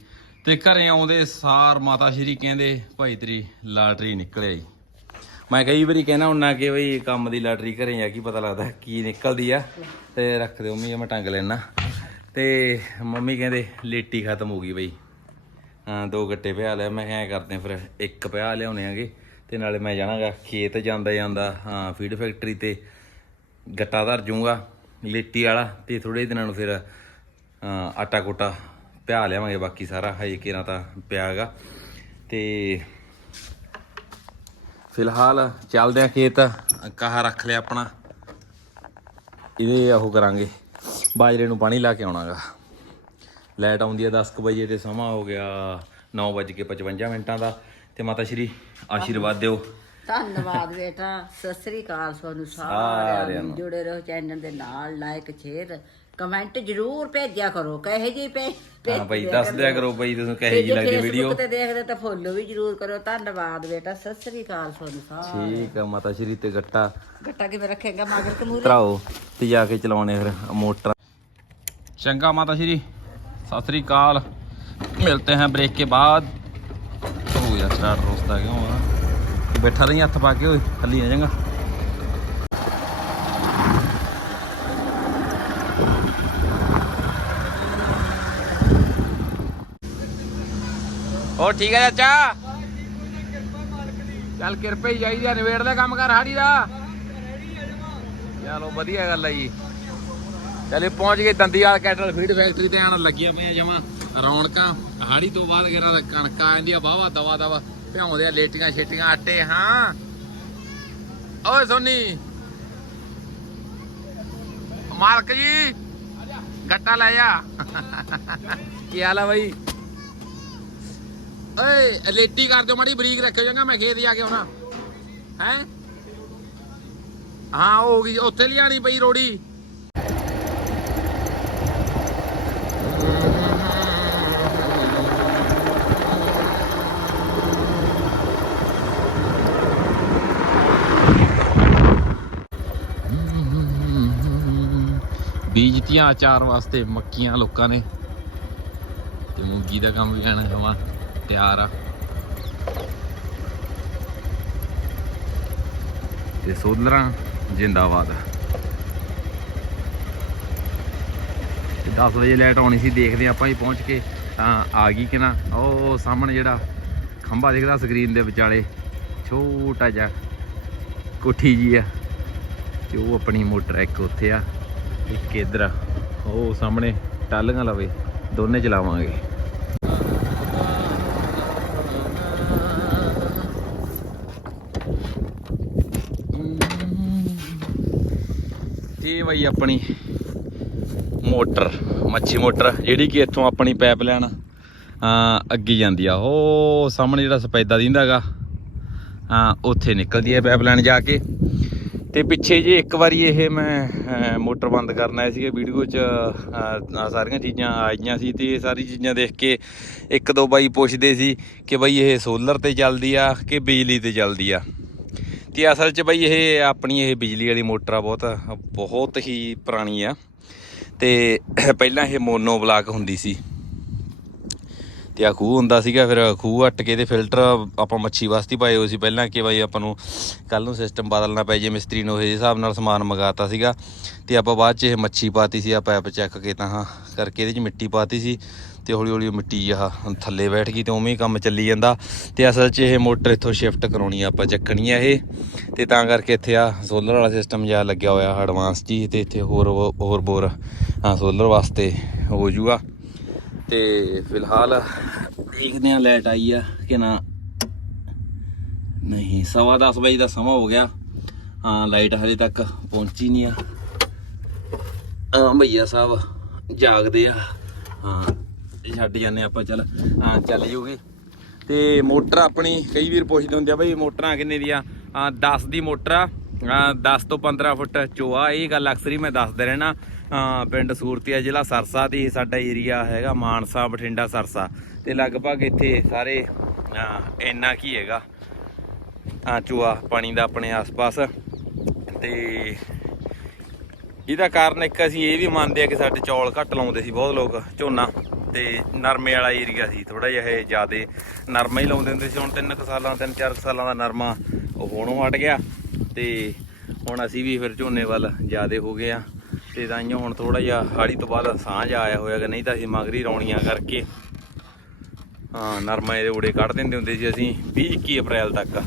ਤੇ ਘਰੇ ਆਉਂਦੇ ਸਾਰ ਮਾਤਾ ਸ਼੍ਰੀ ਕਹਿੰਦੇ, ਭਾਈ ਤੇਰੀ ਲਾਟਰੀ ਨਿਕਲਿਆ ਜੀ ਮੈਂ ਕਈ ਵਾਰੀ ਕਹਿਣਾ ਹੁੰਨਾ ਕਿ ਬਈ ਕੰਮ ਦੀ ਲਾਟਰੀ ਘਰੇ ਆ, ਕੀ ਪਤਾ ਲੱਗਦਾ ਕੀ ਨਿਕਲਦੀ ਆ। ਤੇ ਰੱਖ ਦਿਓ ਮੰਮੀ, ਮੈਂ ਟੰਗ ਲੈਣਾ ਤੇ ਮੰਮੀ ਕਹਿੰਦੇ ਲੇਟੀ ਖਤਮ ਹੋ ਗਈ ਬਈ। ਹਾਂ, ਦੋ ਗੱਟੇ ਪਿਆ ਲਿਆ। ਮੈਂ ਕਿਹਾ ਕਰਦੇ ਆ ਫਿਰ ਇੱਕ ਪਿਆ ਲਿਆਉਣੇ ਆਗੇ। ਤੇ ਨਾਲੇ ਮੈਂ ਜਾਣਾਗਾ, ਖੇਤ ਜਾਂਦਾ ਜਾਂਦਾ, ਹਾਂ ਫੀਡ ਫੈਕਟਰੀ ਤੇ ਗੱਟਾ ਧਰ ਜੂੰਗਾ, ਲੇਟੀ ਵਾਲਾ। ਤੇ ਥੋੜੇ ਦਿਨਾਂ ਨੂੰ ਫਿਰ ਆਟਾ ਕੋਟਾ ਪਿਆ ਲਿਆਵਾਂਗੇ ਬਾਕੀ ਸਾਰਾ। ਹਜੇ ਕਿਰਾਂ ਤਾਂ ਪਿਆਗਾ। ਤੇ ਫਿਲਹਾਲ ਚੱਲਦੇ ਆ ਖੇਤ। ਕਾਹ ਰੱਖ ਲਿਆ ਆਪਣਾ। ਇਹਦੇ ਉਹ ਕਰਾਂਗੇ। ਬਾਜਰੇ ਨੂੰ ਪਾਣੀ ਲਾ ਕੇ ਆਉਣਾਗਾ। ਲਾਈਟ ਆਉਂਦੀ ਹੈ 10 ਕੁ ਵਜੇ ਤੇ ਸਮਾਂ ਹੋ ਗਿਆ 9:55 ਮਿੰਟਾਂ ਦਾ। ਤੇ ਮਾਤਾ ਸ਼੍ਰੀ ਆਸ਼ੀਰਵਾਦ ਦਿਓ। ਧੰਨਵਾਦ ਬੇਟਾ। ਸਤਿ ਸ੍ਰੀ ਅਕਾਲ ਤੁਹਾਨੂੰ ਸਾਰਿਆਂ ਸਾਰਿਆਂ ਨੂੰ। ਜੁੜੇ ਰਹੋ ਚੈਨਲ ਦੇ ਨਾਲ ਲਾਈਕ ਸ਼ੇਅਰ। ਕਮੈਂਟ ਜ਼ਰੂਰ ਭੇਜਿਆ ਕਰੋ ਕਹੇ ਜੀ ਪੇ ਹਾਂ ਭਾਈ ਦੱਸ ਦਿਆ ਕਰੋ। ਭਾਈ ਤੁਸੀਂ ਕਹੇ ਜੀ ਲੱਗਦੀ ਵੀਡੀਓ ਤੇ ਦੇਖਦੇ ਤਾਂ ਫੋਲੋ ਵੀ ਜ਼ਰੂਰ ਕਰੋ ਧੰਨਵਾਦ ਬੇਟਾ ਸਤਿ ਸ੍ਰੀ ਅਕਾਲ ਠੀਕ ਆ ਮਾਤਾ ਸ਼੍ਰੀ ਤੇ ਗੱਟਾ। ਗੱਟਾ ਕਿਵੇਂ ਰੱਖੇਗਾ ਮਾਗਰ ਕਮੂਰੇ? ਤਰਾਓ ਤੇ ਜਾ ਕੇ ਚਲਾਉਣੇ ਫਿਰ ਮੋਟਰ। ਚੰਗਾ ਮਾਤਾ ਸ਼੍ਰੀ ਸਤਿ ਸ੍ਰੀ ਮਿਲਤੇ ਹਾਂ ਬ੍ਰੇਕ ਕੇ ਬਾਅਦ। ਹੋ ਗਿਆ ਸਟਾਰਟ ਰੋਸਤਾ ਕਿਉਂ ਆ? ਬੈਠਾ ਰਹੀ ਹੱਥ ਪਾ ਕੇ ਓਏ ਥੱਲੀ ਆ ਜਾਗਾ ਹੋਰ ਠੀਕ ਹੈ ਚਾਚਾ? ਚੱਲ ਕਿਰਪਾ ਹੀ ਜਾਈਦਾ ਨਵੇੜ ਦਾ ਕੰਮ ਕਰ ਹਾੜੀ ਦਾ। ਚਲੋ ਵਧੀਆ ਗੱਲ ਹੈ ਜੀ। ਚਲੇ ਪਹੁੰਚ ਗਏ ਦੰਦੀਵਾਲ ਕੈਟਲ ਫੀਡ ਫੈਕਟਰੀ ਤੇ ਆਣ ਲੱਗੀਆਂ ਪਈਆਂ ਜਮਾ। ਰੌਣਕਾਂ, ਹਾੜੀ ਤੋਂ ਬਾਅਦ ਗੇਰਾ ਦਾ ਕਣਕਾਂ ਆਂਦੀਆਂ ਵਾਵਾ ਦਵਾ ਦਵਾ। ਭਿਆਉਂਦੇ ਆ, ਲੇਟੀਆਂ ਛੇਟੀਆਂ, ਆਟੇ, ਹਾਂ। ਓਏ ਸੋਨੀ। ਮਾਲਕ ਜੀ, ਗੱਟਾ ਲੈ ਜਾ ਕੀ ਹਾਲ ਆ ਬਾਈ? ਓਏ ਲੇਟੀ ਕਰ ਦਿਓ, ਮਾੜੀ ਬਰੀਕ ਰੱਖਿਓ ਚੰਗਾ, ਮੈਂ ਖੇਤ ਜਾ ਕੇ ਆਉਣਾ। ਹੈ? ਹਾਂ ਹੋ ਗਈ, ਉੱਥੇ ਲਿਆਣੀ ਪਈ ਰੋੜੀ। ਬੀਜਤੀਆਂ ਆਚਾਰ ਵਾਸਤੇ ਮੱਕੀਆਂ ਲੋਕਾਂ ਨੇ। ਤੇ ਮੂੰਗੀ ਦਾ ਕੰਮ ਵੀ ਲੈਣਾ ਜਮਾ ਤਿਆਰ ਆ। ਤੇ ਸੋਲਰਾਂ ਜਿੰਦਾਬਾਦ। ਤੇ 10 ਵਜੇ ਲਾਈਟ ਆਉਣੀ ਸੀ, ਦੇਖਦੇ ਆਪਾਂ ਹੀ ਪਹੁੰਚ ਕੇ ਤਾਂ ਆ ਗਈ ਕਿ ਨਾ। ਉਹ ਸਾਹਮਣੇ ਜਿਹੜਾ ਖੰਭਾ ਦਿਖਦਾ ਸਕਰੀਨ ਦੇ ਵਿਚਾਲੇ, ਛੋਟਾ ਜਿਹਾ ਕੋਠੀ ਜੀ ਆ। ਤੇ ਉਹ ਆਪਣੀ ਮੋਟਰ ਇੱਕ ਉੱਥੇ ਆ, ਇੱਕ ਇੱਧਰ ਆ। ਉਹ ਸਾਹਮਣੇ ਟਾਲੀਆਂ ਲਵੇ, ਦੋਨੇ ਚਲਾਵਾਂਗੇ। ਬਈ ਆਪਣੀ ਮੋਟਰ, ਮੱਛੀ ਮੋਟਰ, ਜਿਹੜੀ ਕਿ ਇੱਥੋਂ ਆਪਣੀ ਪਾਈਪਲਾਈਨ ਅੱਗੇ ਜਾਂਦੀ ਆ। ਉਹ ਸਾਹਮਣੇ ਜਿਹੜਾ ਸਪੈਦਾ ਦਿੰਦਾਗਾ ਹਾਂ ਉੱਥੇ ਨਿਕਲਦੀ ਹੈ ਪਾਈਪਲਾਈਨ ਜਾ ਕੇ। ਤੇ ਪਿੱਛੇ ਜੇ ਇੱਕ ਵਾਰੀ ਇਹ ਮੈਂ ਮੋਟਰ ਬੰਦ ਕਰਨ ਆਇਆ ਸੀਗਾ ਵੀਡੀਓ 'ਚ ਸਾਰੀਆਂ ਚੀਜ਼ਾਂ ਆਈਆਂ ਸੀ ਤੇ ਇਹ ਸਾਰੀ ਚੀਜ਼ਾਂ ਦੇਖ ਕੇ ਇੱਕ ਦੋ ਬਾਈ ਪੁੱਛਦੇ ਸੀ ਕਿ ਬਈ ਇਹ ਸੋਲਰ ਤੇ ਚੱਲਦੀ ਆ ਕਿ ਬਿਜਲੀ ਤੇ ਚੱਲਦੀ ਆ। ਤੇ ਅਸਲ 'ਚ ਬਈ ਇਹ ਆਪਣੀ ਇਹ ਬਿਜਲੀ ਵਾਲੀ ਮੋਟਰ ਆ ਬਹੁਤ ਬਹੁਤ ਹੀ ਪੁਰਾਣੀ ਆ। ਤੇ ਪਹਿਲਾਂ ਇਹ ਮੋਨੋ ਬਲਾਕ ਹੁੰਦੀ ਸੀ। ਤੇ ਆ ਖੂਹ ਹੁੰਦਾ ਸੀਗਾ, ਫਿਰ ਖੂਹ ਅੱਟ ਕੇ ਤੇ ਫਿਲਟਰ ਆਪਾਂ ਮੱਛੀ ਵਾਸਤੇ ਪਾਏ ਹੋਏ ਸੀ। ਪਹਿਲਾਂ ਕਿ ਬਈ ਆਪਾਂ ਨੂੰ ਕੱਲ ਨੂੰ ਸਿਸਟਮ ਬਦਲਣਾ ਪੈ ਜੇ, ਮਿਸਤਰੀ ਨੂੰ ਇਹ ਹਿਸਾਬ ਨਾਲ ਸਮਾਨ ਮੰਗਾਤਾ ਸੀਗਾ। ਤੇ ਆਪਾਂ ਬਾਅਦ ਚ ਇਹ ਮੱਛੀ ਪਾਤੀ ਸੀ ਆ ਪੈਪ ਚੈੱਕ ਕੇ ਤਾਂ ਹਾਂ, ਕਰਕੇ ਇਹਦੇ ਚ ਮਿੱਟੀ ਪਾਤੀ ਸੀ। ਤੇ ਹੌਲੀ ਹੌਲੀ ਉਹ ਮਿੱਟੀ ਆਹ ਥੱਲੇ ਬੈਠ ਗਈ ਤੇ ਉਵੇਂ ਹੀ ਕੰਮ ਚੱਲੀ ਜਾਂਦਾ ਤੇ ਅਸਲ 'ਚ ਇਹ ਮੋਟਰ ਇੱਥੋਂ ਸ਼ਿਫਟ ਕਰਾਉਣੀ ਆ, ਆਪਾਂ ਚੱਕਣੀ ਆ ਇਹ। ਤੇ ਤਾਂ ਕਰਕੇ ਇੱਥੇ ਆ ਸੋਲਰ ਵਾਲਾ ਸਿਸਟਮ ਜਿਹਾ ਲੱਗਿਆ ਹੋਇਆ ਐਡਵਾਂਸ ਜੀ ਤੇ ਇੱਥੇ ਹੋਰ ਹੋਰ ਬੋਰ ਆ ਸੋਲਰ ਵਾਸਤੇ ਹੋ ਜੂਗਾ ਤੇ ਫਿਲਹਾਲ ਦੇਖਦੇ ਆ ਲਾਈਟ ਆਈ ਆ ਕਿ ਨਾ। ਨਹੀਂ, ਸਵਾ ਦਸ ਵਜੇ ਦਾ ਸਮਾਂ ਹੋ ਗਿਆ। ਹਾਂ ਲਾਈਟ ਹਜੇ ਤੱਕ ਪਹੁੰਚੀ ਨਹੀਂ ਆ। ਆ ਭਈਆ ਸਾਹਿਬ ਜਾਗਦੇ ਆ। ਹਾਂ। ਇਹ ਛੱਡ ਜਾਂਦੇ ਆਪਾਂ ਚੱਲ ਹਾਂ ਚੱਲ ਜੂਗੀ। ਤੇ ਮੋਟਰ ਆਪਣੀ ਕਈ ਵੀਰ ਪੁੱਛਦੇ ਹੁੰਦੇ ਆ ਬਈ ਮੋਟਰਾਂ ਕਿੰਨੇ ਦੀਆਂ? ਆ 10 ਦੀ ਮੋਟਰ ਆ। ਆ, 10 ਤੋਂ 15 ਫੁੱਟ ਚੋਆ। ਇਹ ਗੱਲ ਅਕਸਰ ਹੀ ਮੈਂ ਦੱਸਦਾ ਰਹਿਣਾ। ਆ, ਪਿੰਡ ਸੂਰਤੀਆ ਜ਼ਿਲ੍ਹਾ ਸਰਸਾ ਤੇ ਸਾਡਾ ਏਰੀਆ ਹੈਗਾ ਮਾਨਸਾ ਬਠਿੰਡਾ ਸਰਸਾ। ਤੇ ਲਗਭਗ ਇੱਥੇ ਸਾਰੇ ਇੰਨਾ ਕੀ ਹੈਗਾ। ਆ ਚੋਆ ਪਾਣੀ ਦਾ ਆਪਣੇ ਆਸ-ਪਾਸ। ਤੇ ਇਹਦਾ ਕਾਰਨ ਇੱਕ ਅਸੀਂ ਇਹ ਵੀ ਮੰਨਦੇ ਆ ਕਿ ਸਾਡੇ ਚੌਲ ਘੱਟ ਲਾਉਂਦੇ ਸੀ ਬਹੁਤ ਲੋਕ ਝੋਨਾ। ਤੇ ਨਰਮੇ ਵਾਲਾ ਏਰੀਆ ਸੀ ਥੋੜਾ ਜਿਹਾ ਇਹ ਜ਼ਿਆਦੇ ਨਰਮਾ ਹੀ ਲਾਉਂਦੇ ਹੁੰਦੇ ਸੀ। ਹੁਣ ਤਿੰਨ ਕੁ ਸਾਲਾਂ, ਤਿੰਨ ਚਾਰ ਕੁ ਸਾਲਾਂ ਦਾ ਨਰਮਾ ਉਹ ਹੋਣੋਂ ਹਟ ਗਿਆ ਤੇ ਹੁਣ ਅਸੀਂ ਵੀ ਫਿਰ ਝੋਨੇ ਵੱਲ ਜ਼ਿਆਦੇ ਹੋ ਗਏ ਆ ਤੇ ਤਾਂ ਹੁਣ ਥੋੜਾ ਜਿਹਾ ਹਾੜੀ ਤੋਂ ਬਾਅਦ ਸਾਂਝ ਆਇਆ ਹੋਇਆਗਾ ਨਹੀਂ ਤਾਂ ਅਸੀਂ ਮਗਰੀ ਰੌਣੀਆਂ ਕਰਕੇ, ਹਾਂ, ਨਰਮਾ ਦੇ ਓੜੇ ਕੱਢ ਦਿੰਦੇ ਹੁੰਦੇ ਸੀ ਅਸੀਂ 20 21 ਅਪ੍ਰੈਲ ਤੱਕ।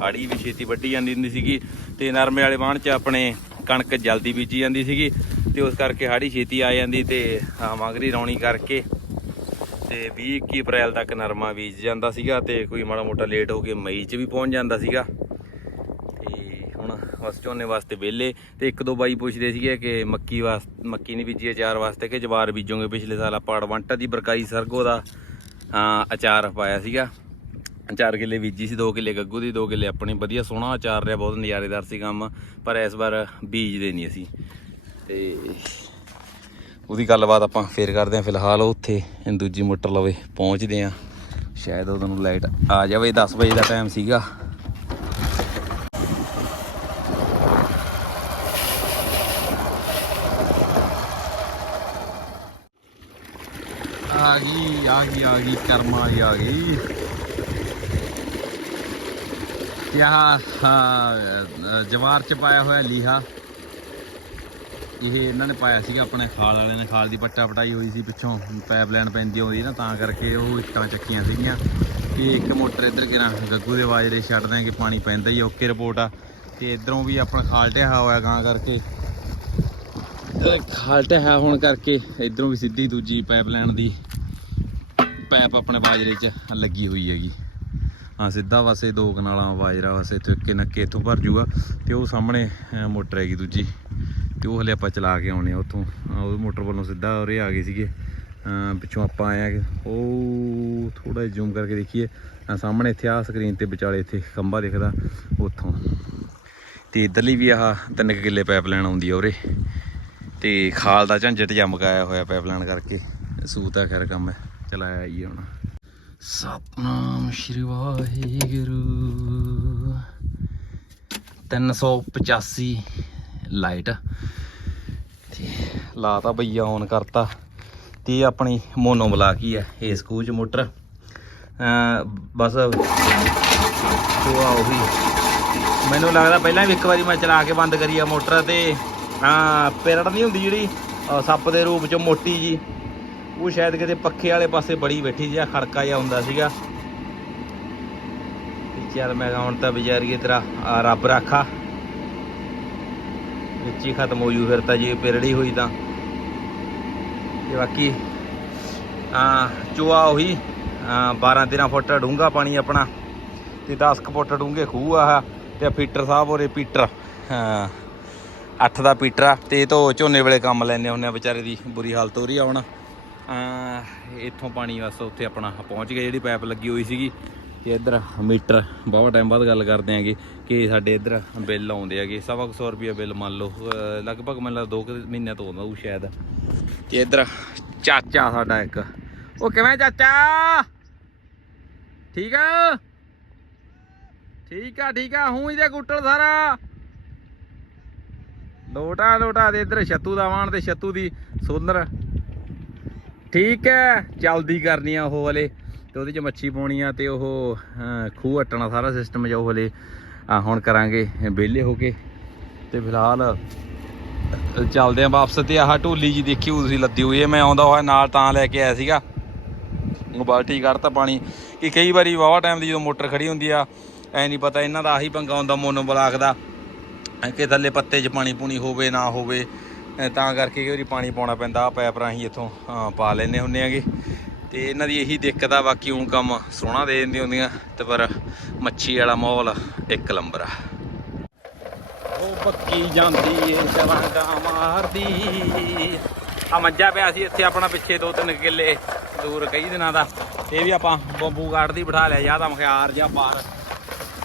ਹਾੜੀ ਵੀ ਛੇਤੀ ਵੱਢੀ ਜਾਂਦੀ ਹੁੰਦੀ ਸੀਗੀ ਤੇ ਨਰਮੇ ਵਾਲੇ ਬਾਣ ਚ ਆਪਣੇ ਕਣਕ ਜਲਦੀ ਬੀਜੀ ਜਾਂਦੀ ਸੀਗੀ ਤੇ ਉਸ ਕਰਕੇ ਹਾੜੀ ਛੇਤੀ ਆ ਜਾਂਦੀ ਤੇ ਹਾਂ ਮਗਰੀ ਰੌਣੀ ਕਰਕੇ ਤੇ 20 21 ਅਪ੍ਰੈਲ ਤੱਕ ਨਰਮਾ ਬੀਜ ਜਾਂਦਾ ਸੀਗਾ ਤੇ ਕੋਈ ਮਾੜਾ ਮੋਟਾ ਲੇਟ ਹੋ ਕੇ ਮਈ ਚ ਵੀ ਪਹੁੰਚ ਜਾਂਦਾ ਸੀਗਾ। ਤੇ ਹੁਣ ਬਸ ਝੋਨੇ ਵਾਸਤੇ ਵਿਹਲੇ ਤੇ ਇੱਕ ਦੋ ਬਾਈ ਪੁੱਛਦੇ ਸੀਗੇ ਕਿ ਮੱਕੀ ਵਾਸਤੇ ਮੱਕੀ ਨਹੀਂ ਬੀਜੀ ਅਚਾਰ ਵਾਸਤੇ ਕਿ ਜਵਾਰ ਬੀਜੋਗੇ? ਪਿਛਲੇ ਸਾਲ ਆਪਾਂ ਅਡਵੰਟਾ ਦੀ ਬਰਕਾਈ ਸਰਗੋ ਦਾ, ਹਾਂ, ਅਚਾਰ ਪਾਇਆ ਸੀਗਾ। ਚਾਰ ਕਿੱਲੇ ਬੀਜੀ ਸੀ 2 ਕਿੱਲੇ ਗੱਗੂ ਦੀ 2 ਕਿੱਲੇ ਆਪਣੀ। ਵਧੀਆ ਸੋਹਣਾ ਅਚਾਰ ਰਿਹਾ, ਬਹੁਤ ਨਜ਼ਾਰੇਦਾਰ ਸੀ ਕੰਮ, ਪਰ ਇਸ ਵਾਰ ਬੀਜਦੇ ਨਹੀਂ ਅਸੀਂ। ਤੇ ਉਹਦੀ ਗੱਲਬਾਤ ਆਪਾਂ ਫੇਰ ਕਰਦੇ ਹਾਂ ਫਿਲਹਾਲ ਉੱਥੇ। ਦੂਜੀ ਮੋਟਰ ਲਵੇ, ਪਹੁੰਚਦੇ ਆ ਸ਼ਾਇਦ ਉਦੋਂ ਨੂੰ ਲਾਈਟ ਆ ਜਾਵੇ 10 ਵਜੇ ਦਾ ਟਾਈਮ ਸੀਗਾ। ਆ ਗਈ ਆ ਗਈ ਆ ਗਈ, ਕਰਮ ਵਾਲੀ ਆ ਗਈ। ਕਿਆ ਹਾਂ ਜਵਾਰ ਚ ਪਾਇਆ ਹੋਇਆ ਲੀਹਾ ਇਹ ਇਹਨਾਂ ਨੇ ਪਾਇਆ ਸੀਗਾ ਆਪਣੇ ਖਾਲ ਵਾਲਿਆਂ ਨੇ ਖਾਲ ਦੀ ਪੱਟਾ ਪਟਾਈ ਹੋਈ ਸੀ ਪਿੱਛੋਂ ਪਾਈਪਲਾਈਨ ਪੈਂਦੀ ਹੋਈ ਨਾ ਤਾਂ ਕਰਕੇ ਉਹ ਇੱਟਾਂ ਚੱਕੀਆਂ ਸੀਗੀਆਂ ਕਿ ਇੱਕ ਮੋਟਰ ਇੱਧਰ ਕਿਰਾਂ ਗੱਗੂ ਦੇ ਵਾਜਰੇ ਛੱਡ ਦਿਆਂ ਕਿ ਪਾਣੀ ਪੈਂਦਾ ਹੀ ਓਕੇ ਰਿਪੋਰਟ ਆ ਤੇ ਇਧਰੋਂ ਵੀ ਆਪਣਾ ਖਾਲ ਢਿਆ ਹੋਇਆ ਗਾਂ ਕਰਕੇ ਖਾਲ ਢਿਆ ਹੋਣ ਕਰਕੇ ਇਧਰੋਂ ਵੀ ਸਿੱਧੀ ਦੂਜੀ ਪਾਈਪਲਾਈਨ ਦੀ ਪੈਪ ਆਪਣੇ ਬਾਜਰੇ 'ਚ ਲੱਗੀ ਹੋਈ ਹੈਗੀ ਹਾਂ, ਸਿੱਧਾ ਵਾਸੇ ਦੋ ਕਨਾਲਾਂ ਬਾਜਰਾ ਵਾਸੇ ਇੱਥੋਂ ਇੱਕ ਨੱਕੇ ਇੱਥੋਂ ਭਰ ਜੂਗਾ ਤੇ ਉਹ ਸਾਹਮਣੇ ਮੋਟਰ ਹੈਗੀ ਦੂਜੀ ਤੇ ਉਹ ਹਲੇ ਆਪਾਂ ਚਲਾ ਕੇ ਆਉਣੇ ਆ ਉੱਥੋਂ। ਉਹ ਮੋਟਰ ਵੱਲੋਂ ਸਿੱਧਾ ਉਰੇ ਆ ਗਏ ਸੀਗੇ। ਪਿੱਛੋਂ ਆਪਾਂ ਆਏ ਆ ਉਹ ਥੋੜਾ ਜਿਹਾ ਜ਼ੂਮ ਕਰਕੇ ਦੇਖੀਏ। ਸਾਹਮਣੇ ਇੱਥੇ ਆ ਸਕਰੀਨ ਤੇ ਵਿਚਾਲੇ ਇੱਥੇ ਖੰਭਾ ਦਿਖਦਾ ਉੱਥੋਂ। ਤੇ ਇਧਰਲੀ ਵੀ ਆਹ ਤਿੰਨ ਕੁ ਕਿੱਲੇ ਪਾਈਪਲਾਈਨ ਆਉਂਦੀ ਆ ਉਰੇ। ਤੇ ਖਾਲ ਦਾ ਝੰਜਟ ਜਿਹਾ ਮਕਾਇਆ ਹੋਇਆ ਪਾਈਪਲਾਈਨ ਕਰਕੇ। ਸੂਤ ਸੂਤਾ ਖੈਰ ਕੰਮ ਹੈ, ਚਲਾਇਆ ਹੀ ਹੁਣ। ਸਤਨਾਮ ਸ਼੍ਰੀ ਵਾਹਿਗੁਰੂ। 385 ਲਾਈਟ। ਤੇ ਲਾਤਾ ਭਈਆ ਔਨ ਕਰਤਾ। ਤੇ ਆਪਣੀ ਮੋਨੋ ਬਲਾਕ ਹੀ ਇਹ ਇਸ 'ਚ ਮੋਟਰ। ਬਸ ਚੋਆ ਉਹੀ। ਮੈਨੂੰ ਲੱਗਦਾ ਪਹਿਲਾਂ ਵੀ ਇੱਕ ਵਾਰੀ ਮੈਂ ਚਲਾ ਕੇ ਬੰਦ ਕਰੀ ਆ ਮੋਟਰ ਤੇ। ਆ ਪੇਰੜ ਨਹੀਂ ਹੁੰਦੀ ਜਿਹੜੀ ਸੱਪ ਦੇ ਰੂਪ ਚ ਮੋਟੀ ਜੀ। ਉਹ ਸ਼ਾਇਦ ਕਿਤੇ ਪੱਖੇ ਵਾਲੇ ਪਾਸੇ ਬੜੀ ਬੈਠੀ ਜਿਹਾ, ਖੜਕਾ ਜਿਹਾ ਹੁੰਦਾ ਸੀਗਾ। ਚੱਲ ਮੈਂ ਹੁਣ ਤਾਂ ਵਿਚਾਰੀਏ ਤੇਰਾ ਰੱਬ ਰਾਖਾ। ਵਿੱਚ ਹੀ ਖਤਮ ਹੋ ਜੂ ਫਿਰ ਤਾਂ ਜੇ ਪੇਰੜੀ ਹੋਈ ਤਾਂ। ਤੇ ਬਾਕੀ ਆ ਚੋਆ ਉਹੀ 12 13 ਫੁੱਟ ਡੂੰਘਾ ਪਾਣੀ ਆਪਣਾ। ਤੇ 10 ਕੁ ਫੁੱਟ ਡੂੰਘੇ ਖੂਹ ਆ ਤੇ ਆਹ ਫੀਟਰ ਸਾਹਿਬ ਹੋਰੇ ਪੀਟਰ, ਹਾਂ 8 ਦਾ ਪੀਟਰ ਆ। ਤੇ ਇਹ ਤੋਂ ਝੋਨੇ ਵੇਲੇ ਕੰਮ ਲੈਣੇ ਹੁੰਨੇ ਆ ਵਿਚਾਰੇ ਦੀ ਬੁਰੀ ਹਾਲਤ ਹੋ ਰਹੀ ਆ ਹੁਣ। ਇੱਥੋਂ ਪਾਣੀ ਵਾਸਤੇ ਉੱਥੇ ਆਪਣਾ ਪਹੁੰਚ ਗਿਆ ਜਿਹੜੀ ਪਾਈਪ ਲੱਗੀ ਹੋਈ ਸੀਗੀ। ਤੇ ਇੱਧਰ ਮੀਟਰ ਬਹੁਤ ਟਾਈਮ ਬਾਅਦ ਗੱਲ ਕਰਦੇ ਆਂਗੇ ਕਿ ਸਾਡੇ ਇੱਧਰ ਬਿੱਲ ਆਉਂਦੇ ਹੈਗੇ, ਸਵਾ ਕੁ ਸੌ ਰੁਪਏ ਬਿੱਲ ਮੰਨ ਲਓ ਲਗਭਗ ਮੈਨੂੰ ਲੱਗਦਾ 2 ਮਹੀਨਿਆਂ ਤੋਂ ਆਉਂਦਾ ਉਹ ਸ਼ਾਇਦ। ਤੇ ਇੱਧਰ ਚਾਚਾ ਸਾਡਾ ਇੱਕ। ਉਹ ਕਿਵੇਂ ਚਾਚਾ? ਠੀਕ ਆ? ਠੀਕ ਆ ਠੀਕ ਆ, ਹੂੰ ਇਹਦੇ ਗੁੱਟਲ ਸਾਰਾ। ਲੋਟਾ ਲੋਟਾ ਦੇ ਇੱਧਰ ਛੱਤੂ ਦਾ ਵਾਣ ਤੇ ਛੱਤੂ ਦੀ ਸੋਲਰ ਠੀਕ ਹੈ, ਚਲਦੀ ਕਰਨੀ ਆ ਉਹ ਵਾਲੇ ਤੇ ਉਹਦੇ ਚ ਮੱਛੀ ਪਾਉਣੀ ਆ ਤੇ ਉਹ ਖੂਹ ਹਟਣਾ ਸਾਰਾ ਸਿਸਟਮ ਜੋ ਹਲੇ ਆ, ਹੁਣ ਕਰਾਂਗੇ ਵਿਹਲੇ ਹੋ ਕੇ ਤੇ ਫਿਲਹਾਲ ਚੱਲਦੇ ਆ ਵਾਪਸ ਤੇ ਆਹ ਢੋਲੀ ਜੀ ਦੇਖੀ ਤੁਸੀਂ ਲੱਦੀ ਹੋਈ ਹੈ, ਮੈਂ ਆਉਂਦਾ ਹੋਇਆ ਨਾਲ ਤਾਂ ਲੈ ਕੇ ਆਇਆ ਸੀਗਾ। ਉਹ ਬਾਲਟੀ ਕੱਢਤਾ ਪਾਣੀ, ਕਿ ਕਈ ਵਾਰੀ ਵਾਵਾ ਟਾਈਮ ਦੀ ਜਦੋਂ ਮੋਟਰ ਖੜੀ ਹੁੰਦੀ ਆ, ਐ ਨਹੀਂ ਪਤਾ ਇਹਨਾਂ ਦਾ ਆਹੀ ਪੰਗਾ ਹੁੰਦਾ ਮੋਨੋ ਬਲਾਕ ਦਾ, ਕਿ ਥੱਲੇ ਪੱਤੇ 'ਚ ਪਾਣੀ ਪੂਣੀ ਹੋਵੇ, ਨਾ ਹੋਵੇ। ਤਾਂ ਕਰਕੇ ਕਿ ਵਾਰੀ ਪਾਣੀ ਪਾਉਣਾ ਪੈਂਦਾ ਆ ਪੈਪ ਰਾਹੀਂ ਇੱਥੋਂ ਪਾ ਲੈਨੇ ਹੁੰਨੇ ਆਗੇ ਤੇ ਇਹਨਾਂ ਦੀ ਇਹੀ ਦਿੱਕਤ ਆ, ਬਾਕੀ ਉਹ ਕੰਮ ਸੋਹਣਾ ਦੇ ਦਿੰਦੀ ਹੁੰਦੀਆਂ, ਤੇ ਪਰ ਮੱਛੀ ਵਾਲਾ ਮਾਹੌਲ ਇੱਕ ਲੰਬਰ ਆ। ਉਹ ਬੱਕੀ ਜਾਂਦੀ ਏ ਚਵਾਂਗਾ ਮਾਰਦੀ। ਆ ਮੱਝਾ ਪਿਆ ਸੀ ਇੱਥੇ ਆਪਣਾ ਪਿੱਛੇ ਦੋ ਤਿੰਨ ਕਿੱਲੇ, ਦੂਰ ਕਈ ਦਿਨਾਂ ਦਾ। ਇਹ ਵੀ ਆਪਾਂ ਬੰਬੂ ਗਾਰਡ ਦੀ ਬਿਠਾ ਲਿਆ ਜਾਂ ਤਾਂ ਮਖਿਆਰ ਜਾਂ ਪਾਰ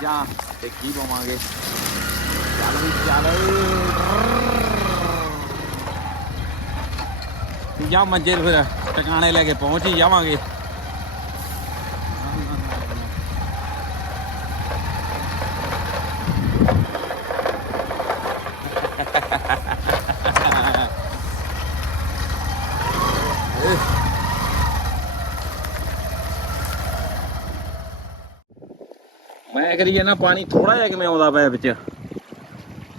ਜਾਂ ਟਿੱਕੀ ਪਾਵਾਂਗੇ। ਚੱਲ ਵੀ ਚੱਲ। ਜਾ ਮੰਜੇ ਤੇ ਫਿਰ ਟਿਕਾਣੇ ਲੈ ਕੇ ਪਹੁੰਚ ਹੀ ਜਾਵਾਂਗੇ। ਮੈਂ ਕਰੀ ਨਾ ਪਾਣੀ ਥੋੜਾ ਜਿਹਾ ਕਿਵੇਂ ਆਉਂਦਾ ਪਿਆ ਵਿੱਚ।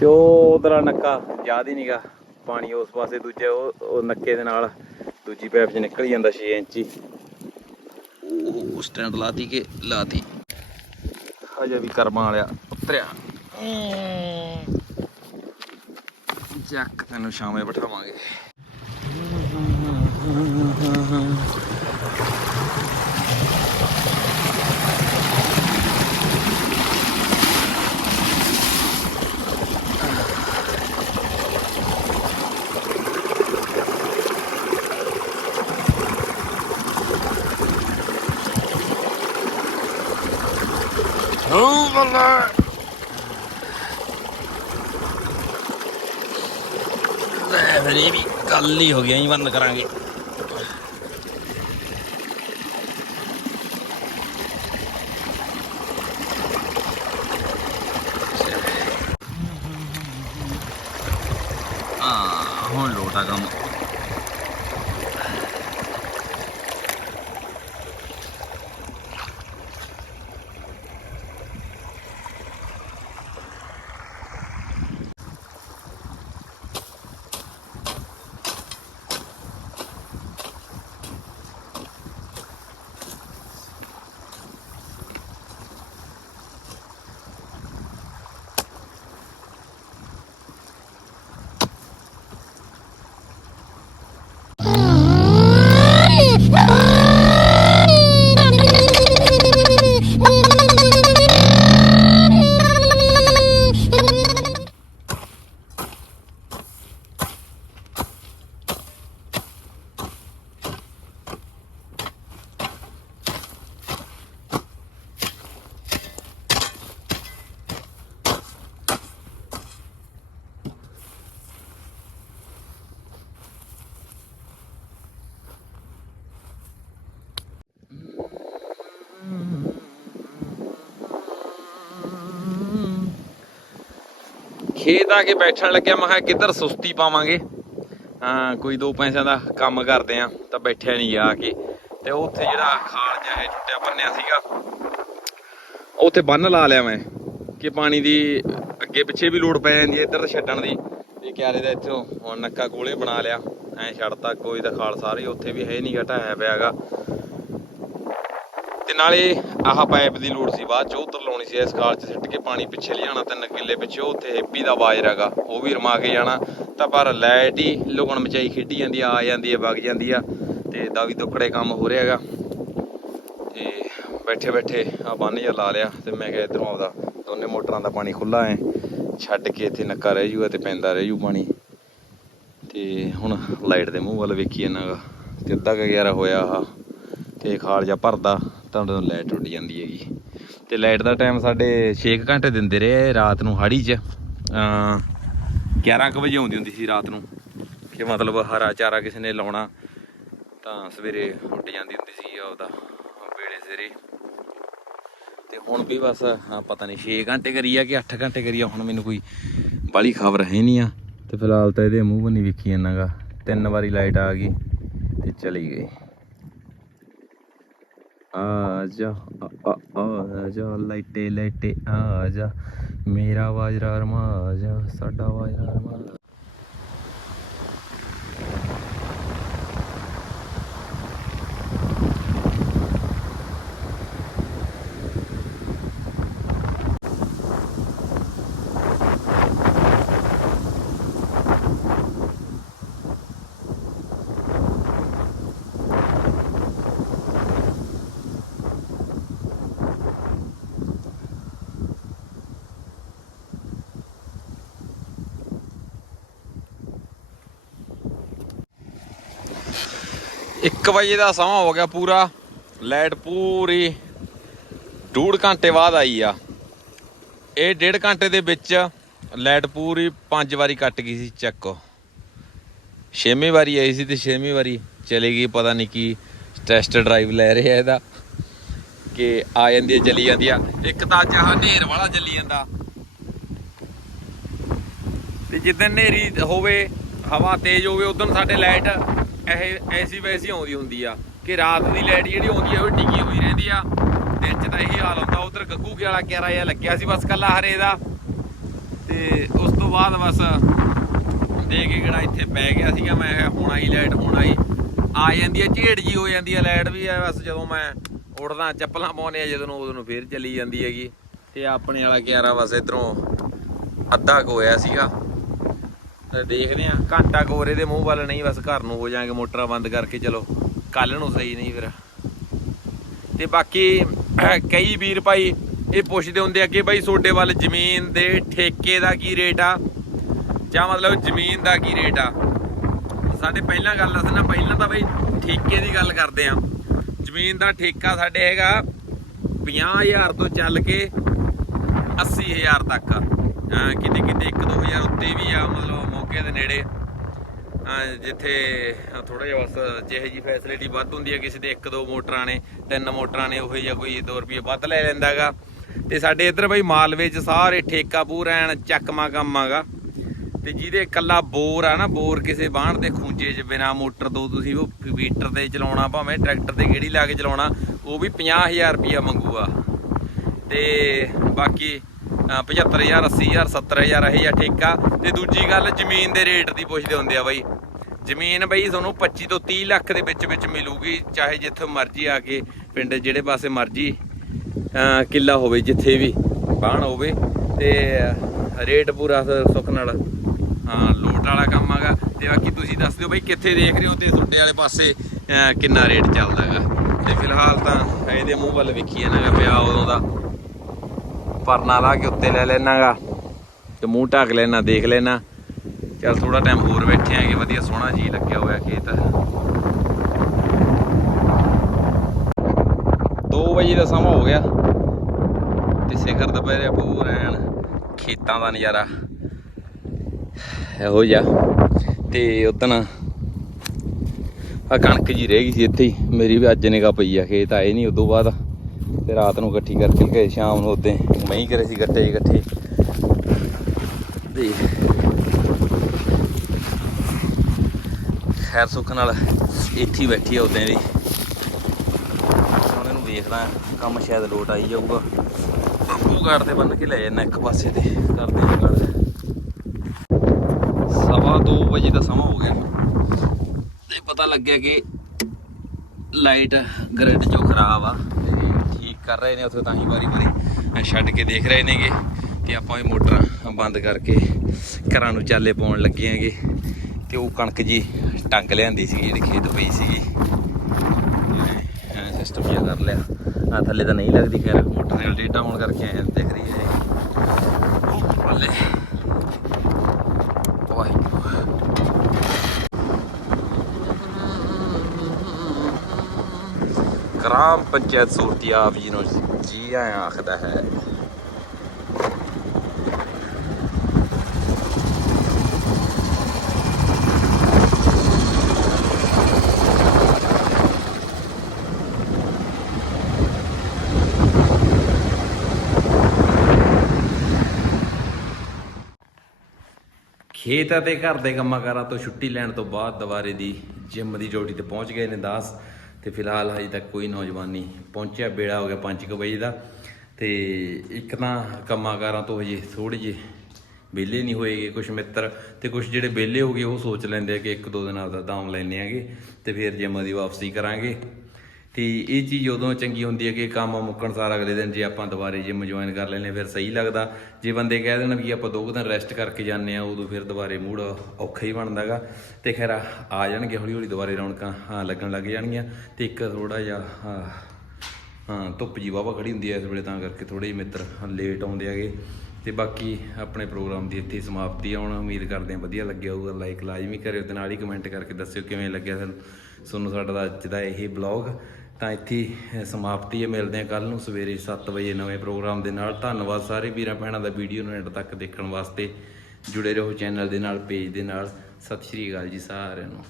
ਤੇ ਉਹ ਉਧਰ ਨੱਕਾ ਯਾਦ ਹੀ ਨਹੀਂਗਾ ਪਾਣੀ ਉਸ ਪਾਸੇ ਦੂਜੇ ਉਹ ਨੱਕੇ ਦੇ ਨਾਲ ਦੂਜੀ ਪੈਪ 'ਚ ਨਿਕਲ ਜਾਂਦਾ 6 ਇੰਚੀ। ਉਹ ਸਟੈਂਡ ਲਾਤੀ ਕਿ ਲਾਤੀ? ਹਜੇ ਵੀ ਕਰਮਾਂ ਵਾਲਿਆ ਉਤਰਿਆ। ਜੱਕ ਤੈਨੂੰ ਸ਼ਾਮੇ ਬਿਠਾਵਾਂਗੇ। Oh, ਲੈ ਫਿਰ ਇਹ ਵੀ ਕੱਲ ਹੀ ਹੋ ਗਿਆ ਜੀ ਬੰਦ ਕਰਾਂਗੇ ਆ ਹੁਣ ਲੋਟਾ ਕੰਮ ਖੇਤ ਆ ਕੇ ਬੈਠਣ ਲੱਗਿਆ, ਮੈਂ ਕਿਹਾ ਕਿੱਧਰ ਸੁਸਤੀ ਪਾਵਾਂਗੇ? ਹਾਂ, ਕੋਈ ਦੋ ਪੈਸਿਆਂ ਦਾ ਕੰਮ ਕਰਦੇ ਆ, ਤਾਂ ਬੈਠਿਆ ਨਹੀਂ ਆ ਕੇ। ਤੇ ਉਹ ਉੱਥੇ ਜਿਹੜਾ ਖਾਲ ਜਿਹਾ ਇਹ ਟੁੱਟਿਆ, ਬੰਨਿਆ ਸੀਗਾ, ਉੱਥੇ ਬੰਨ ਲਾ ਲਿਆ ਮੈਂ, ਕਿ ਪਾਣੀ ਦੀ ਅੱਗੇ ਪਿੱਛੇ ਵੀ ਲੋੜ ਪੈ ਜਾਂਦੀ ਹੈ, ਇੱਧਰ ਤਾਂ ਛੱਡਣ ਦੀ। ਤੇ ਕਿਆਰੇ ਦਾ ਇੱਥੋਂ ਹੁਣ ਨੱਕਾ ਗੋਲੇ ਬਣਾ ਲਿਆ, ਐ ਛੱਡਤਾ, ਕੋਈ ਦਾ ਖਾਲ ਸਾਰੇ ਉੱਥੇ ਵੀ ਹੈ ਨਹੀਂ ਘਟਾ ਹੈ ਪਿਆਗਾ ਨਾਲੇ ਆਹ ਪਾਈਪ ਦੀ ਲੋੜ ਸੀ ਬਾਅਦ ਚ ਉਤਰ ਲਾਉਣੀ ਸੀ, ਇਸ ਕਾਲ ਚ ਸਿੱਟ ਕੇ ਪਾਣੀ ਪਿੱਛੇ ਲਿਆਣਾ ਤਿੰਨ ਕਿੱਲੇ ਪਿੱਛੇ, ਉੱਥੇ ਹੈਪੀ ਦਾ ਬਾਜਰਾ ਗਾ, ਉਹ ਵੀ ਰਮਾ ਕੇ ਜਾਣਾ। ਤਾਂ ਪਰ ਲਾਈਟ ਹੀ ਲੁਕਣ ਮਚਾਈ, ਖੇਡੀ ਜਾਂਦੀ ਆ ਆ ਜਾਂਦੀ ਹੈ ਵਗ ਜਾਂਦੀ ਆ, ਤੇ ਦਾਵੀ ਦੁੱਕੜੇ ਕੰਮ ਹੋ ਰਿਹਾ ਹੈਗਾ। ਤੇ ਬੈਠੇ ਬੈਠੇ ਆ ਬੰਨ ਜਿਹਾ ਲਾ ਲਿਆ, ਤੇ ਮੈਂ ਕਿਹਾ ਇਧਰੋਂ ਆਉਦਾ ਦੋਨੇ ਮੋਟਰਾਂ ਦਾ ਪਾਣੀ ਖੁੱਲਾ ਐ, ਛੱਡ ਕੇ ਇੱਥੇ ਨੱਕਾ ਰਹਿ ਜੂਗਾ ਤੇ ਪੈਂਦਾ ਰਹਿ ਜੂ ਪਾਣੀ। ਤੇ ਹੁਣ ਲਾਈਟ ਦੇ ਮੂੰਹ ਵੱਲ ਵੇਖੀ ਇਹਨਾਂ ਗਾ ਤੇ ਅੱਧਾ ਕੁ ਗਿਆਰਾ ਹੋਇਆ ਆ ਤੇ ਖਾਲ ਭਰਦਾ, ਤਾਂ ਉਦੋਂ ਲਾਈਟ ਉੱਡ ਜਾਂਦੀ ਹੈਗੀ। ਤੇ ਲਾਈਟ ਦਾ ਟਾਈਮ ਸਾਡੇ 6 ਘੰਟੇ ਦਿੰਦੇ ਰਹੇ ਰਾਤ ਨੂੰ ਹਾੜੀ 'ਚ। ਅਮ 11 ਕੁ ਵਜੇ ਆਉਂਦੀ ਹੁੰਦੀ ਸੀ ਰਾਤ ਨੂੰ, ਕਿ ਮਤਲਬ ਹਰਾ ਚਾਰਾ ਕਿਸੇ ਨੇ ਲਾਉਣਾ, ਤਾਂ ਸਵੇਰੇ ਉੱਡ ਜਾਂਦੀ ਹੁੰਦੀ ਸੀ ਉਹਦਾ ਵੇੜੇ ਸਵੇਰੇ। ਤੇ ਹੁਣ ਵੀ ਬਸ, ਹਾਂ, ਪਤਾ ਨਹੀਂ 6 ਘੰਟੇ ਕਰੀ ਆ ਕਿ 8 ਘੰਟੇ ਕਰੀ ਆ, ਹੁਣ ਮੈਨੂੰ ਕੋਈ ਬਾਲੀ ਖਬਰ ਹੈ ਨਹੀਂ ਆ। ਤੇ ਫਿਲਹਾਲ ਤਾਂ ਇਹਦੇ ਮੂੰਹ ਬੰਨੀ ਵੇਖੀ ਜਾਂਦਾਗਾ ਤਿੰਨ ਵਾਰੀ ਲਾਈਟ ਆ ਗਈ ਤੇ ਚਲੀ ਗਈ। ਆ ਜਾ ਆ ਜਾ, ਲਾਈਟੇ ਲਾਈਟੇ ਆ ਜਾ। ਮੇਰਾ ਵਾਜਰਾ ਰਮਾ ਜਾ ਸਾਡਾ ਵਾਜਰਾ ਰਮਾ ਇੱਕ ਵਜੇ ਦਾ ਸਮਾਂ ਹੋ ਗਿਆ ਪੂਰਾ। ਲਾਈਟ ਪੂਰੀ ਡੂਢ ਘੰਟੇ ਬਾਅਦ ਆਈ ਆ। ਇਹ ਡੇਢ ਘੰਟੇ ਦੇ ਵਿੱਚ ਲਾਈਟ ਪੂਰੀ ਪੰਜ ਵਾਰੀ ਕੱਟ ਗਈ ਸੀ ਚੱਕ ਛੇਵੀਂ ਵਾਰੀ ਆਈ ਸੀ ਤੇ ਛੇਵੀਂ ਵਾਰੀ ਚਲੀ ਗਈ, ਪਤਾ ਨਹੀਂ ਕੀ ਟੈਸਟ ਡਰਾਈਵ ਲੈ ਰਿਹਾ ਇਹਦਾ, ਕਿ ਆ ਜਾਂਦੀ ਹੈ ਚਲੀ ਜਾਂਦੀ ਆ। ਇੱਕ ਤਾਂ ਅੱਜ ਹਨੇਰ ਵਾਲਾ ਚੱਲੀ ਜਾਂਦਾ। ਤੇ ਜਿੱਦਣ ਹਨੇਰੀ ਹੋਵੇ, ਹਵਾ ਤੇਜ਼ ਹੋਵੇ, ਉਦੋਂ ਸਾਡੇ ਲਾਈਟ ਇਹ ਐਸੀ ਵੈਸੀ ਆਉਂਦੀ ਹੁੰਦੀ ਆ ਕਿ ਰਾਤ ਦੀ ਲਾਈਟ ਜਿਹੜੀ ਆਉਂਦੀ ਆ ਉਹ ਟਿਕੀ ਹੋਈ ਰਹਿੰਦੀ ਆ। ਦਿਨ ਚ ਤਾਂ ਇਹੀ ਹਾਲ ਹੁੰਦਾ, ਉਧਰ ਗੱਗੂ ਕੇ ਵਾਲਾ ਕਿਆਰਾ ਜਿਹਾ ਲੱਗਿਆ ਸੀ ਬਸ ਕੱਲਾ ਹਰੇ ਦਾ। ਤੇ ਉਸ ਤੋਂ ਬਾਅਦ ਬਸ ਦੇ ਕੇ ਕਿਹੜਾ ਇੱਥੇ ਪੈ ਗਿਆ ਸੀਗਾ ਮੈਂ ਕਿਹਾ ਹੁਣ ਆਈ ਲਾਈਟ, ਹੁਣ ਆਈ। ਆ ਜਾਂਦੀ ਆ, ਝੇੜ ਜੀ ਹੋ ਜਾਂਦੀ ਆ, ਲਾਈਟ ਵੀ ਆ, ਬਸ ਜਦੋਂ ਮੈਂ ਉੜਦਾ ਚੱਪਲਾਂ ਪਾਉਣੇ ਆ, ਜਦੋਂ ਉਦੋਂ ਨੂੰ ਫੇਰ ਚੱਲੀ ਜਾਂਦੀ ਹੈਗੀ। ਤੇ ਆਪਣੇ ਵਾਲਾ ਕਿਆਰਾ ਬਸ ਇਧਰੋਂ ਅੱਧਾ ਕੁ ਹੋਇਆ ਸੀਗਾ। ਤੇ ਦੇਖਦੇ ਆ ਘੰਟਾ ਕੋਰੇ ਦੇ ਮੂੰਹ ਵੱਲ ਨਹੀਂ, ਬਸ ਘਰ ਨੂੰ ਹੋ ਜਾਾਂਗੇ ਮੋਟਰਾਂ ਬੰਦ ਕਰਕੇ, ਚਲੋ। ਕੱਲ ਨੂੰ ਸਹੀ ਨਹੀਂ ਫਿਰ। ਤੇ ਬਾਕੀ *clears throat* ਕਈ ਵੀਰ ਭਾਈ ਇਹ ਪੁੱਛਦੇ ਹੁੰਦੇ ਆ ਕਿ ਬਾਈ ਤੁਹਾਡੇ ਵੱਲ ਜ਼ਮੀਨ ਦੇ ਠੇਕੇ ਦਾ ਕੀ ਰੇਟ ਆ? ਜਾਂ ਮਤਲਬ ਜ਼ਮੀਨ ਦਾ ਕੀ ਰੇਟ ਆ? ਸਾਡੇ ਪਹਿਲਾਂ ਗੱਲ ਦੱਸਣਾ ਪਹਿਲਾਂ ਤਾਂ ਬਈ ਠੇਕੇ ਦੀ ਗੱਲ ਕਰਦੇ ਆ ਜ਼ਮੀਨ ਦਾ ਠੇਕਾ ਸਾਡੇ ਹੈਗਾ 50000 ਤੋਂ ਚੱਲ ਕੇ 80000 ਤੱਕ। ਅਹ ਕਿਤੇ ਕਿਤੇ 1-2000 ਉੱਤੇ ਵੀ ਆ, ਮਤਲਬ ਮੌਕੇ ਦੇ ਨੇੜੇ। ਜਿੱਥੇ ਥੋੜਾ ਜਿਹਾ ਬਸ ਜਿਹੇ ਜੀ ਫੈਸਿਲਿਟੀ ਵੱਧ ਹੁੰਦੀ ਹੈ, ਕਿਸੇ ਦੇ ਇੱਕ ਦੋ ਮੋਟਰਾਂ ਨੇ, ਤਿੰਨ ਮੋਟਰਾਂ ਨੇ, ਉਹੋ ਜਿਹਾ ਕੋਈ 2 ਰੁਪਏ ਵੱਧ ਲੈ ਲੈਂਦਾਗਾ ਤੇ ਸਾਡੇ ਇੱਧਰ ਬਈ ਮਾਲਵੇ 'ਚ ਸਾਰੇ ਠੇਕਾ ਪੂਰਾ ਐਨ ਚੱਕਮਾ ਕੰਮ ਆਗਾ ਤੇ ਜਿਹਦੇ ਇਕੱਲਾ ਬੋਰ ਆ ਨਾ, ਬੋਰ ਕਿਸੇ ਬਾਹਣ ਦੇ ਖੂੰਜੇ 'ਚ ਬਿਨਾ ਮੋਟਰ ਤੋਂ ਤੁਸੀਂ ਉਹ ਫੀਟਰ ਤੇ ਚਲਾਉਣਾ, ਭਾਵੇਂ ਟਰੈਕਟਰ ਤੇ ਗੇੜੀ ਲਾ ਕੇ ਚਲਾਉਣਾ, ਉਹ ਵੀ 50000 ਰੁਪਿਆ ਮੰਗੂਗਾ। ਤੇ ਬਾਕੀ 75000 80000 70000 ਇਹ ਜਿਹਾ ਠੇਕਾ ਤੇ ਦੂਜੀ ਗੱਲ, ਜ਼ਮੀਨ ਦੇ ਰੇਟ ਦੀ ਪੁੱਛਦੇ ਹੁੰਦੇ ਆ ਬਾਈ। ਜ਼ਮੀਨ ਬਈ ਤੁਹਾਨੂੰ 25 ਤੋਂ 30 ਲੱਖ ਦੇ ਵਿੱਚ ਵਿੱਚ ਮਿਲੂਗੀ, ਚਾਹੇ ਜਿੱਥੇ ਮਰਜ਼ੀ ਆ ਕੇ ਪਿੰਡ ਜਿਹੜੇ ਪਾਸੇ ਮਰਜ਼ੀ ਕਿੱਲਾ ਹੋਵੇ, ਜਿੱਥੇ ਵੀ ਬਾਣ ਹੋਵੇ, ਤੇ ਰੇਟ ਪੂਰਾ ਸੁੱਖ ਨਾਲ। ਹਾਂ, ਲੋਟ ਵਾਲਾ ਕੰਮ ਹੈਗਾ। ਤੇ ਬਾਕੀ ਤੁਸੀਂ ਦੱਸ ਦਿਓ ਬਈ, ਕਿੱਥੇ ਦੇਖ ਰਹੇ ਹੋ ਤੇ ਤੁਹਾਡੇ ਵਾਲੇ ਪਾਸੇ ਕਿੰਨਾ ਰੇਟ ਚੱਲਦਾ ਹੈਗਾ। ਤੇ ਫਿਲਹਾਲ ਤਾਂ ਇਹਦੇ ਮੂੰਹ ਵੱਲ ਵੇਖੀ ਜਾਂਦਾਗਾ ਪਿਆ ਉਦੋਂ ਦਾ। ਪਰਨਾ ਲਾ ਕੇ ਉੱਤੇ ਲੈ ਲੈਣਾਗਾ ਤੇ ਮੂੰਹ ਢੱਕ ਲੈਣਾ, ਦੇਖ ਲੈਣਾ। ਚੱਲ ਥੋੜਾ ਟਾਈਮ ਹੋਰ ਬੈਠੇ ਆਂਗੇ, ਵਧੀਆ ਸੋਹਣਾ ਜੀ ਲੱਗਿਆ ਹੋਇਆ ਖੇਤ। 2 ਵਜੇ ਦਾ ਸਮਾਂ ਹੋ ਗਿਆ ਤੇ ਸਿਖਰ ਦੁਪਹਿਰੇ ਪੂਰ ਐਨ ਖੇਤਾਂ ਦਾ ਨਜ਼ਾਰਾ। ਇਹੋ ਜਿਹਾ। ਤੇ ਉਦਣ ਆ ਕਣਕ ਜੀ ਰਹਿ ਗਈ ਸੀ ਇੱਥੇ ਹੀ। ਮੇਰੀ ਵੀ ਅੱਜ ਨਿਗਾ ਪਈ ਆ, ਖੇਤ ਆਏ ਨਹੀਂ ਉਦੋਂ ਬਾਅਦ। ਤੇ ਰਾਤ ਨੂੰ ਇਕੱਠੀ ਕਰਕੇ ਗਏ ਸ਼ਾਮ ਨੂੰ ਉਦੋਂ ਮਹੀਂ ਕਰੇ ਸੀ ਗੱਟੇ ਇਕੱਠੇ। ਤੇ ਖੈਰ ਸੁੱਖ ਨਾਲ ਇੱਥੇ ਬੈਠੀ ਆ ਉਦੋਂ ਦੀ ਹੁਣ ਇਹਨੂੰ ਵੇਖਦਾ ਕੰਮ ਸ਼ਾਇਦ ਲੋਟ ਆਈ ਜਾਊਗਾ। ਉਹ ਗਾੜ ਤੇ ਬੰਨ ਕੇ ਲੈ ਜਾਣਾ ਇੱਕ ਪਾਸੇ ਤੇ, ਕਰਦੇ ਆ ਗੱਲ। ਸਵਾ 2 ਵਜੇ ਦਾ ਸਮਾਂ ਹੋ ਗਿਆ। ਤੇ ਪਤਾ ਲੱਗਿਆ ਕਿ ਲਾਈਟ ਗ੍ਰਿਡ ਚੋਂ ਖਰਾਬ ਆ। ਕਰ ਰਹੇ ਨੇ ਉੱਥੇ ਤਾਂ ਹੀ ਵਾਰੀ ਵਾਰੀ। ਛੱਡ ਕੇ ਦੇਖ ਰਹੇ ਨੇਗੇ ਤੇ ਆਪਾਂ ਇਹ ਮੋਟਰਾਂ ਬੰਦ ਕਰਕੇ ਘਰਾਂ ਨੂੰ ਚਾਲੇ ਪਾਉਣ ਲੱਗੇ ਆਂਗੇ ਤੇ ਉਹ ਕਣਕ ਜੀ ਟੰਗ ਲਿਆਂਦੀ ਸੀ ਜਿਹੜੀ ਖੇਤ ਪਈ ਸੀਗੀ। ਸਿਸਟਮ ਜਿਹਾ ਕਰ ਲਿਆ। ਆ ਥੱਲੇ ਤਾਂ ਨਹੀਂ ਲੱਗਦੀ, ਖੈਰ ਮੋਟਰ ਦੇ ਡੇਟਾ ਹੋਣ ਕਰਕੇ ਐਂ ਦਿਖ ਰਹੀ ਹੈ। ਬੱਲੇ ਵਾਹਿਗੁਰੂ ਗ੍ਰਾਮ ਪੰਚਾਇਤ ਸੂਰਤੀ ਆਪ ਜੀ ਨੂੰ ਜੀ ਆਇਆਂ ਆਖਦਾ ਹੈ। ਖੇਤ ਅਤੇ ਘਰ ਦੇ ਕੰਮਾਂ ਕਾਰਾਂ ਤੋਂ ਛੁੱਟੀ ਲੈਣ ਤੋਂ ਬਾਅਦ ਦੁਬਾਰੇ ਦੀ ਜਿਮ ਦੀ ਜੋੜੀ ਤੇ ਪਹੁੰਚ ਗਏ ਨੇ ਦਾਸ। ਤੇ ਫਿਲਹਾਲ ਹਜੇ ਤੱਕ ਕੋਈ ਨੌਜਵਾਨ ਨਹੀਂ ਪਹੁੰਚਿਆ ਬੇੜਾ ਹੋ ਗਿਆ 5 ਵਜੇ ਦਾ। ਤੇ ਇੱਕ ਤਾਂ ਕੰਮਾਂ ਕਾਰਾਂ ਤੋਂ ਹਜੇ ਥੋੜੀ ਜਿਹੀ ਵਿਹਲੇ ਨਹੀਂ ਹੋਏਗੇ ਕੁਝ ਮਿੱਤਰ, ਤੇ ਕੁਝ ਜਿਹੜੇ ਵਿਹਲੇ ਹੋ ਗਏ ਉਹ ਸੋਚ ਲੈਂਦੇ ਆ ਕਿ ਇੱਕ ਦੋ ਦਿਨ ਆਪਦਾ ਦਾਮ ਲੈਣੇ ਆਗੇ ਤੇ ਫਿਰ ਜਿਮ ਦੀ ਵਾਪਸੀ ਕਰਾਂਗੇ। ਤੇ ਇਹ ਚੀਜ਼ ਉਦੋਂ ਚੰਗੀ ਹੁੰਦੀ ਹੈ ਕਿ ਕੰਮ ਮੁੱਕਣ ਸਾਰ ਅਗਲੇ ਦਿਨ ਜੇ ਆਪਾਂ ਦੁਬਾਰੇ ਜਿਮ ਜੁਆਇਨ ਕਰ ਲੈਨੇ ਫਿਰ ਸਹੀ ਲੱਗਦਾ। ਜੇ ਬੰਦੇ ਕਹਿ ਦੇਣ ਵੀ ਆਪਾਂ ਦੋ ਕੁ ਦਿਨ ਰੈਸਟ ਕਰਕੇ ਜਾਂਦੇ ਆ ਉਦੋਂ ਫਿਰ ਦੁਬਾਰੇ ਮੂਡ ਔਖਾ ਹੀ ਬਣਦਾਗਾ ਤੇ ਖੈਰ ਆ ਜਾਣਗੇ ਹੌਲੀ ਹੌਲੀ ਦੁਬਾਰੇ ਰੌਣਕਾਂ ਹਾਂ ਲੱਗਣ ਲੱਗ ਜਾਣਗੀਆਂ। ਤੇ ਇੱਕ ਥੋੜਾ ਜਿਹਾ ਹਾਂ, ਧੁੱਪ ਜੀ ਵਾਵਾ ਖੜੀ ਹੁੰਦੀ ਹੈ ਇਸ ਵੇਲੇ ਤਾਂ ਕਰਕੇ ਥੋੜੇ ਜਿਹੇ ਮਿੱਤਰ ਲੇਟ ਆਉਂਦੇ ਹੈਗੇ। ਤੇ ਬਾਕੀ ਆਪਣੇ ਪ੍ਰੋਗਰਾਮ ਦੀ ਇੱਥੇ ਸਮਾਪਤੀ ਆ ਹੁਣ ਉਮੀਦ ਕਰਦੇ ਹਾਂ ਵਧੀਆ ਲੱਗਿਆ ਹੋਊਗਾ। ਲਾਈਕ ਲਾਜ਼ਮੀ ਕਰਿਓ ਤੇ ਨਾਲ ਹੀ ਕਮੈਂਟ ਕਰਕੇ ਦੱਸਿਓ ਕਿਵੇਂ ਲੱਗਿਆ ਤੁਹਾਨੂੰ ਤੁਹਾਨੂੰ ਸਾਡਾ ਦਾ ਅੱਜ ਦਾ ਇਹ ਬਲੌਗ ਤਾਂ ਇੱਥੇ ਸਮਾਪਤੀ ਹੈ। ਮਿਲਦੇ ਹਾਂ ਕੱਲ ਨੂੰ ਸਵੇਰੇ 7 ਵਜੇ ਨਵੇਂ ਪ੍ਰੋਗਰਾਮ ਦੇ ਨਾਲ। ਧੰਨਵਾਦ ਸਾਰੇ ਵੀਰਾਂ ਭੈਣਾਂ ਦਾ ਵੀਡੀਓ ਨੂੰ ਐਂਡ ਤੱਕ ਦੇਖਣ ਵਾਸਤੇ। ਜੁੜੇ ਰਹੋ ਚੈਨਲ ਦੇ ਨਾਲ, ਪੇਜ ਦੇ ਨਾਲ। ਸਤਿ ਸ਼੍ਰੀ ਅਕਾਲ ਜੀ ਸਾਰਿਆਂ ਨੂੰ।